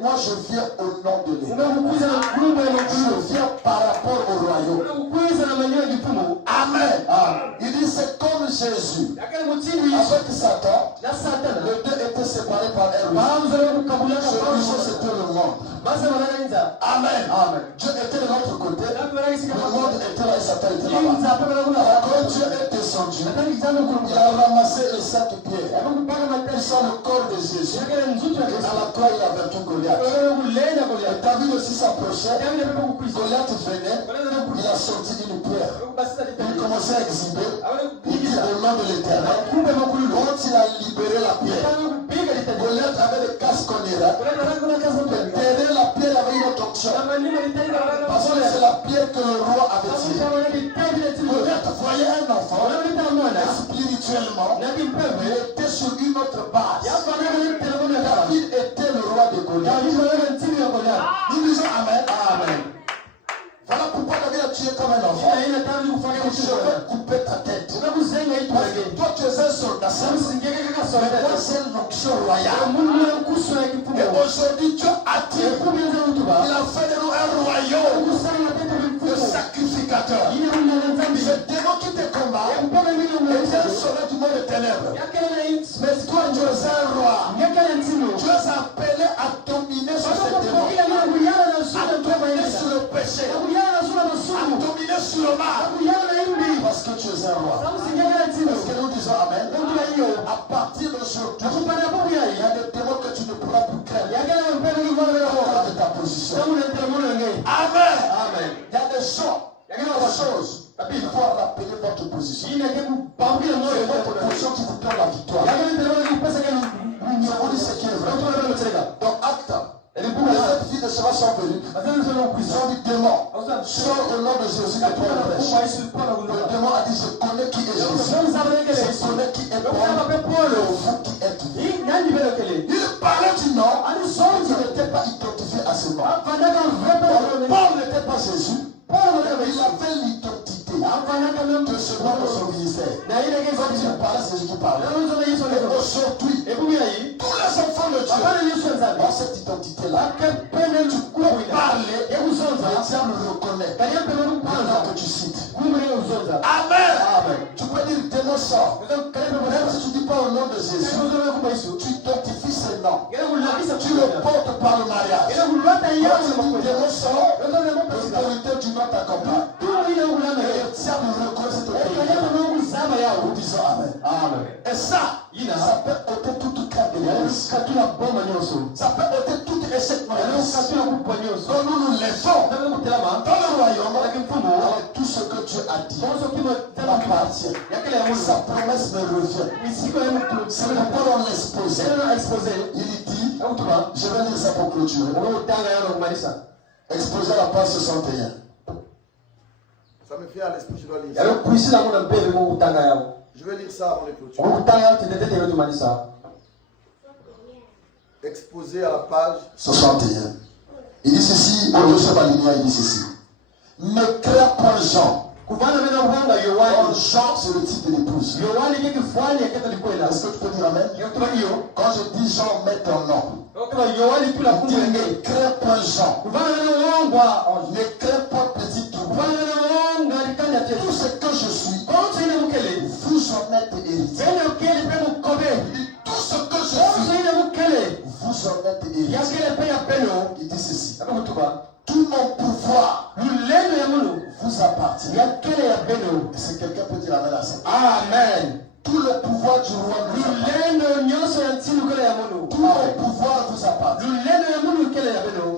Moi je viens au nom de l'épée. Je viens par rapport au royaume. Amen. Il dit c'est comme Jésus. Avec Satan, les deux étaient séparés par un ruisseau. Ce ruisseau c'était le monde. Amen. Dieu était de l'autre côté. Le monde était là et Satan était là-bas. Quand Dieu est descendu, il a ramassé les 7 pierres. Ils sont le corps de Jésus. Et à la croix, il a vaincu Goliath. David aussi s'approchait. Goliath venait. Il a sorti une pierre. Il commençait à exhiber. Il dit au nom de l'Éternel. Quand il a libéré la pierre, Goliath avait des casques qu'on ira. Derrière la pierre, il y avait une autre onction. Parce que c'est la pierre que le roi avait tirée. Goliath voyait un enfant. Spirituellement, il était sur une autre base. David était le roi de Goliath. Nous disons Amen. Amen. Voilà pourquoi David a tué comme un enfant. Je vais couper ta tête. Toi tu es un soldat. Mais moi c'est l'onction royale. Et aujourd'hui Dieu attire. Il a fait de nous un royaume de sacrificateurs. Ce démon qui te combat est un soldat du monde de ténèbres. Mais toi tu es un roi. Tu es appelé à dominer sur ce démon. À dominer sur le péché. À dominer sur le mal. Parce que tu es un roi. Est-ce que nous disons Amen? À partir d'aujourd'hui, il y a des démons que tu ne pourras plus craindre. De ta position. Amen. Il y a des choses. Il faut rappeler votre position. C'est votre position qui vous donne la victoire. Je vous dis ce qui est vrai. Donc acte. Les filles de Sheba sont venues. Ils ont dit démon, sors au nom de Jésus de toi. Le démon a dit je connais qui est Jésus. Je connais qui est Paul. Vous qui êtes vous. Il parlait du nom. Il n'était pas identifié à ce nom. Paul n'était pas Jésus. Il avait l'identité de ce nom de son ministère. Quand il parlait, c'est Jésus qui parlait. Aujourd'hui, tous les enfants de Dieu ont cette identité-là. Tu parles, le diable le reconnaît. Maintenant que tu cites. Amen. Tu peux dire démon sort. Même si tu ne dis pas au nom de Jésus, tu identifies ce nom. Tu le portes par le mariage. Quand tu dis démon sort, l'autorité du nom t'accompagne. Et le diable reconnaît cette autorité. Nous disons Amen. Et ça peut ôter toute carte de l'Église. Ça peut ôter tout échec dans l'Église. Quand nous nous lèvons dans le royaume, avec tout ce que Dieu a dit m'appartient. Sa promesse me revient. C'est pourquoi on l'exposait. Il dit, je vais lire ça pour clôturer. Exposé à la page 61. Ça me fait à l'esprit, je dois lire ça. Je vais lire ça avant les clôtures. Exposé à la page 61. Il dit ceci, au Joseph Alinia, il dit ceci. Ne crée pas Jean. Jean, c'est le titre de l'épouse. Est-ce que tu peux dire amen? Quand je dis Jean, mets ton nom. Ne crée pas Jean. Ne crée pas petit trou. Tout ce que je suis, vous en êtes héritiers. Tout ce que je suis, vous en êtes héritiers. Il dit ceci. Tout mon pouvoir vous appartient. Est-ce que quelqu'un peut dire amen à ça? Amen. Tout le pouvoir du roi nous appartient. Tout mon pouvoir vous appartient.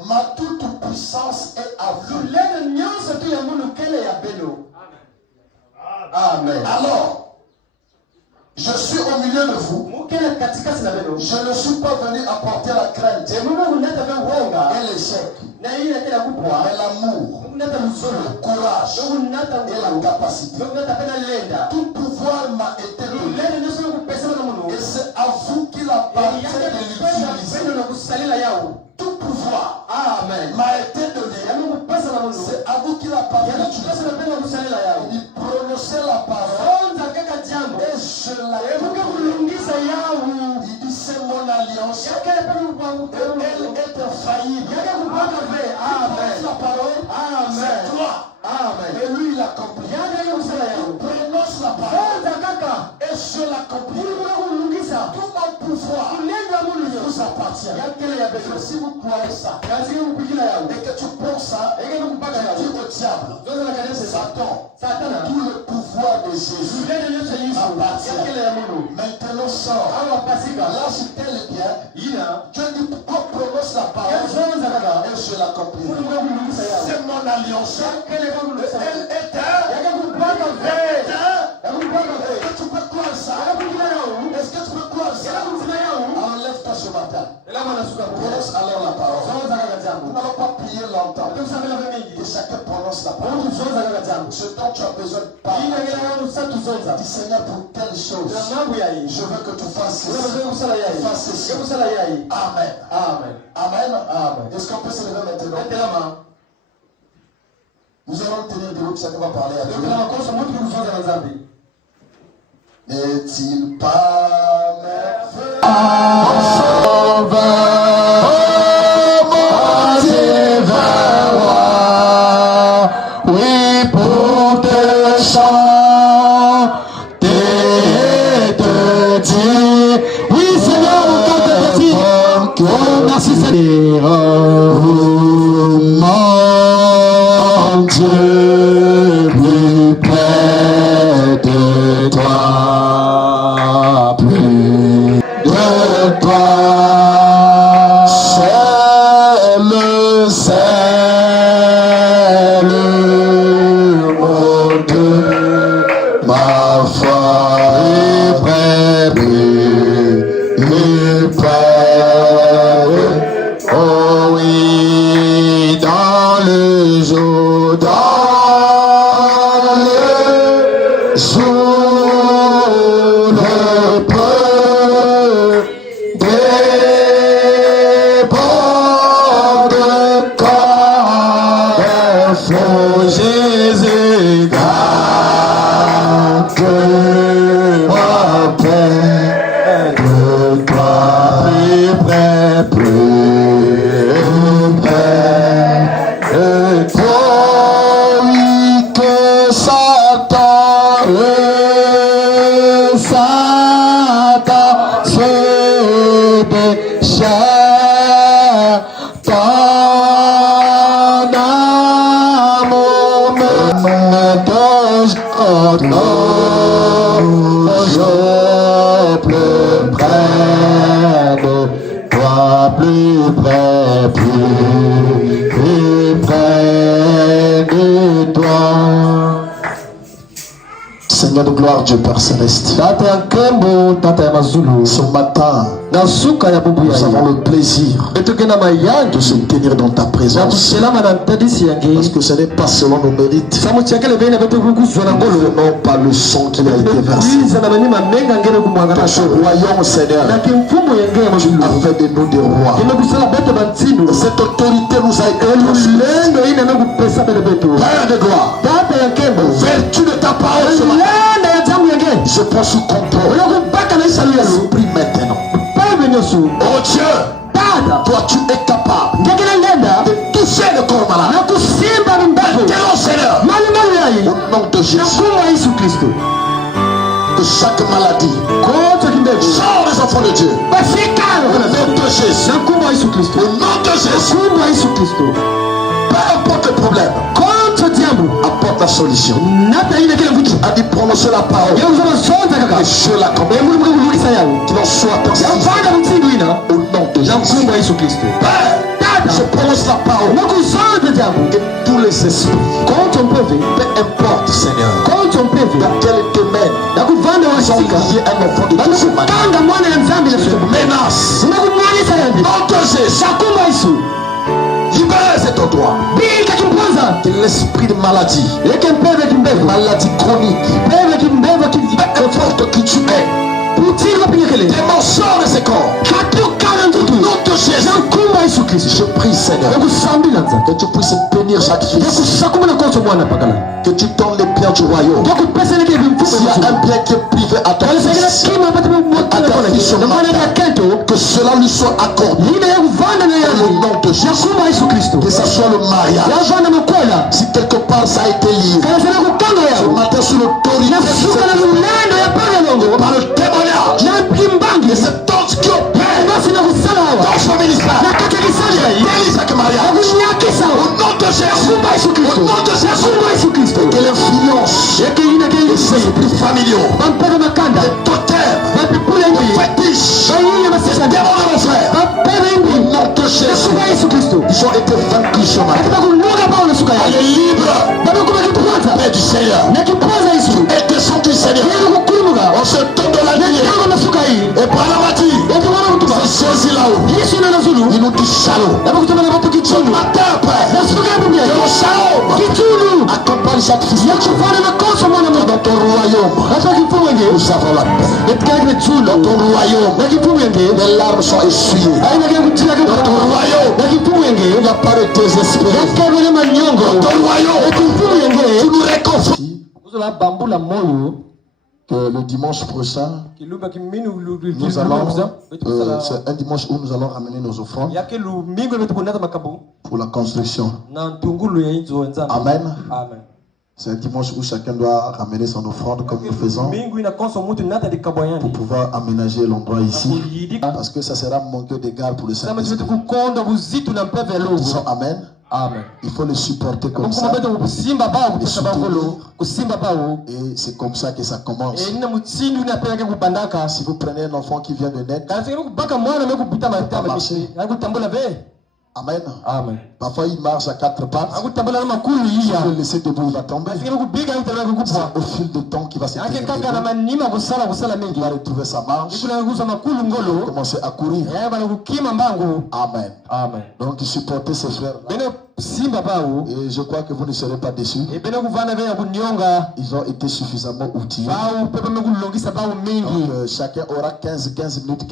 Ma toute puissance est à vous. Amen. Alors, je suis au milieu de vous. Je ne suis pas venu apporter la crainte et l'échec, mais l'amour, le courage et la capacité. Tout pouvoir m'a été donné et c'est à vous qu'il appartient de l'utiliser. Tout pouvoir m'a été donné, c'est à vous qu'il appartient de l'utiliser. Il prononçait la parole et je la il dit c'est mon alliance. Elle est infaillible. Amen. La parole, c'est toi. Amen. Et lui il accomplit. Il prononce la parole et je l'accomplis. Tout mon pouvoir vous appartient. Si vous croyez ça et que tu penses ça, tu dis au diable, Satan, tout le pouvoir de Jésus appartient. Maintenant sort. Là je t'ai le bien. Dieu dit pourquoi prononce la parole et je l'accomplis. C'est mon alliance. Elle est est-ce que tu peux croire ça? Est-ce que tu peux croire ça? Enlève-toi ce matin. Prononce alors la parole. Nous n'allons pas prier longtemps. Que chacun prononce la parole. Ce dont tu as besoin de parler. Dis Seigneur pour telle chose. Je veux que tu fasses ceci. Fasses ceci. Amen. Amen. Amen. Amen. Est-ce qu'on peut se lever maintenant? Nous allons tenir debout, chacun va parler à Dieu. N'est-il pas merveilleux? Oui, pour te chanter et te dire, oui Seigneur, on te dit, oh merci Seigneur, mon Dieu, plus près de toi, plus de toi, c'est le monde, ma foi, plus près, oh oui, dans le jour, le peu déborde quand font Jésus garde-moi près de toi, plus près de toi, oui que Satan se déchire, ton amour me donne plus près de toi, plus près de toi. Seigneur de gloire, Dieu Père Céleste. Ce matin, nous avons le plaisir de se tenir dans ta présence. Parce que ce n'est pas selon nos mérites. Nous n'avons pas le sang qui a été versé. Dans ce royaume, Seigneur, tu as fait de nous des rois. Et cette autorité nous a été transmise. Père de gloire, vertu de ta parole, je prends sous contrôle. L'esprit maintenant. Oh Dieu, toi tu es capable de toucher le corps malade. Maintenant, Seigneur, au nom de Jésus, de chaque maladie, sors les enfants de Dieu. Au nom de Jésus, au nom de Jésus, peu importe le problème, apporte la solution. A dit prononcer la parole. Et je la commande. Qu'il en soit ainsi. Au nom de Jésus. Père, je prononce la parole. Et tous les esprits, peu importe, Seigneur, dans quel domaine ils ont lié un enfant de Dieu, je menace. Au nom de Jésus. Libère cet endroit. Que l'esprit de maladie, maladie chronique, peu importe qui tu es, démon sort de ces corps. Au nom de Jésus, je prie, Seigneur, que tu puisses bénir chaque fils, que tu donnes les biens du royaume. S'il y a un bien qui est privé à ton fils, que cela lui soit accordé. Au nom de Jésus, que ce soit le mariage. Si quelque part ça a été lié, ce matin sous l'autorité par le témoignage de cet ange qui opère dans son ministère, délie chaque mariage. Au nom de Jésus, au nom de Jésus, que l'influence de ces esprits familiaux, les totems, les fétiches, les démons de l'enfer, au nom de Jésus, ils ont été vaincus ce matin. Elle est libre. Paix du Seigneur est descendu, Seigneur. On se tourne de la nuit et par la matinée, c'est saisi là-haut. Il nous dit shalom. Ce matin, Père, que le shalom accompagne chaque fils dans ton royaume. Nous avons la paix. Dans ton royaume, les larmes sont essuyées. Dans ton royaume, il n'y a pas de désespoir. Dans ton royaume, tu nous réconfortes. Que le dimanche prochain, nous allons, c'est un dimanche où nous allons ramener nos offrandes pour la construction. Amen. C'est un dimanche où chacun doit ramener son offrande comme nous faisons pour pouvoir aménager l'endroit ici. Parce que ça sera manqué d'égard pour le Saint-Esprit. Disons Amen. Amen. Il faut le supporter comme ça. Et c'est comme ça que ça commence. Si vous prenez un enfant qui vient de naître, Amen. Amen. Parfois il marche à quatre pattes. Si vous le laissez debout, il va tomber. C'est au fil du temps qu'il va se développer. Il va retrouver sa marche. Il va commencer à courir. Amen. Amen. Donc supportez ces frères. Et je crois que vous ne serez pas déçus. Ils ont été suffisamment outillés. Donc chacun aura 15 minutes. Et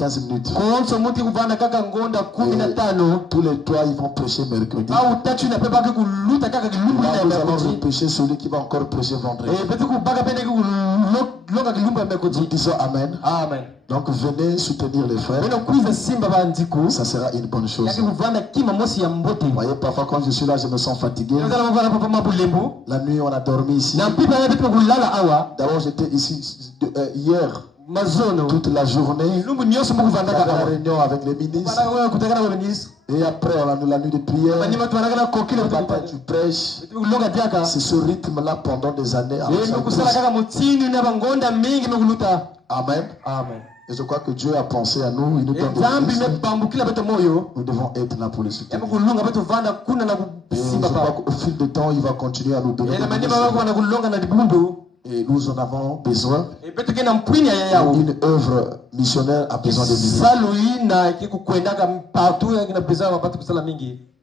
tous les trois ils vont prêcher mercredi. Là, nous allons prêcher celui qui va encore prêcher vendredi. Nous disons Amen. Amen. Donc venez soutenir les frères. Ça sera une bonne chose. Vous voyez, parfois quand je suis là, je me sens fatigué. La nuit, on a dormi ici. D'abord, j'étais ici hier. Toute la journée. La réunion avec les ministres. Et après, on a eu la nuit de prière. Le matin, tu prêches. C'est ce rythme-là pendant des années. Amen. Amen. Et je crois que Dieu a pensé à nous. Il nous donne des nous devons être là pour les soutenir. Et je crois qu'au fil du temps, il va continuer à nous donner des Et nous en avons besoin. Une œuvre missionnaire a besoin de vivre.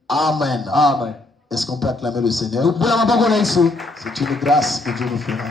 Amen. Amen. Est-ce qu'on peut acclamer le Seigneur? C'est une grâce que Dieu nous fera.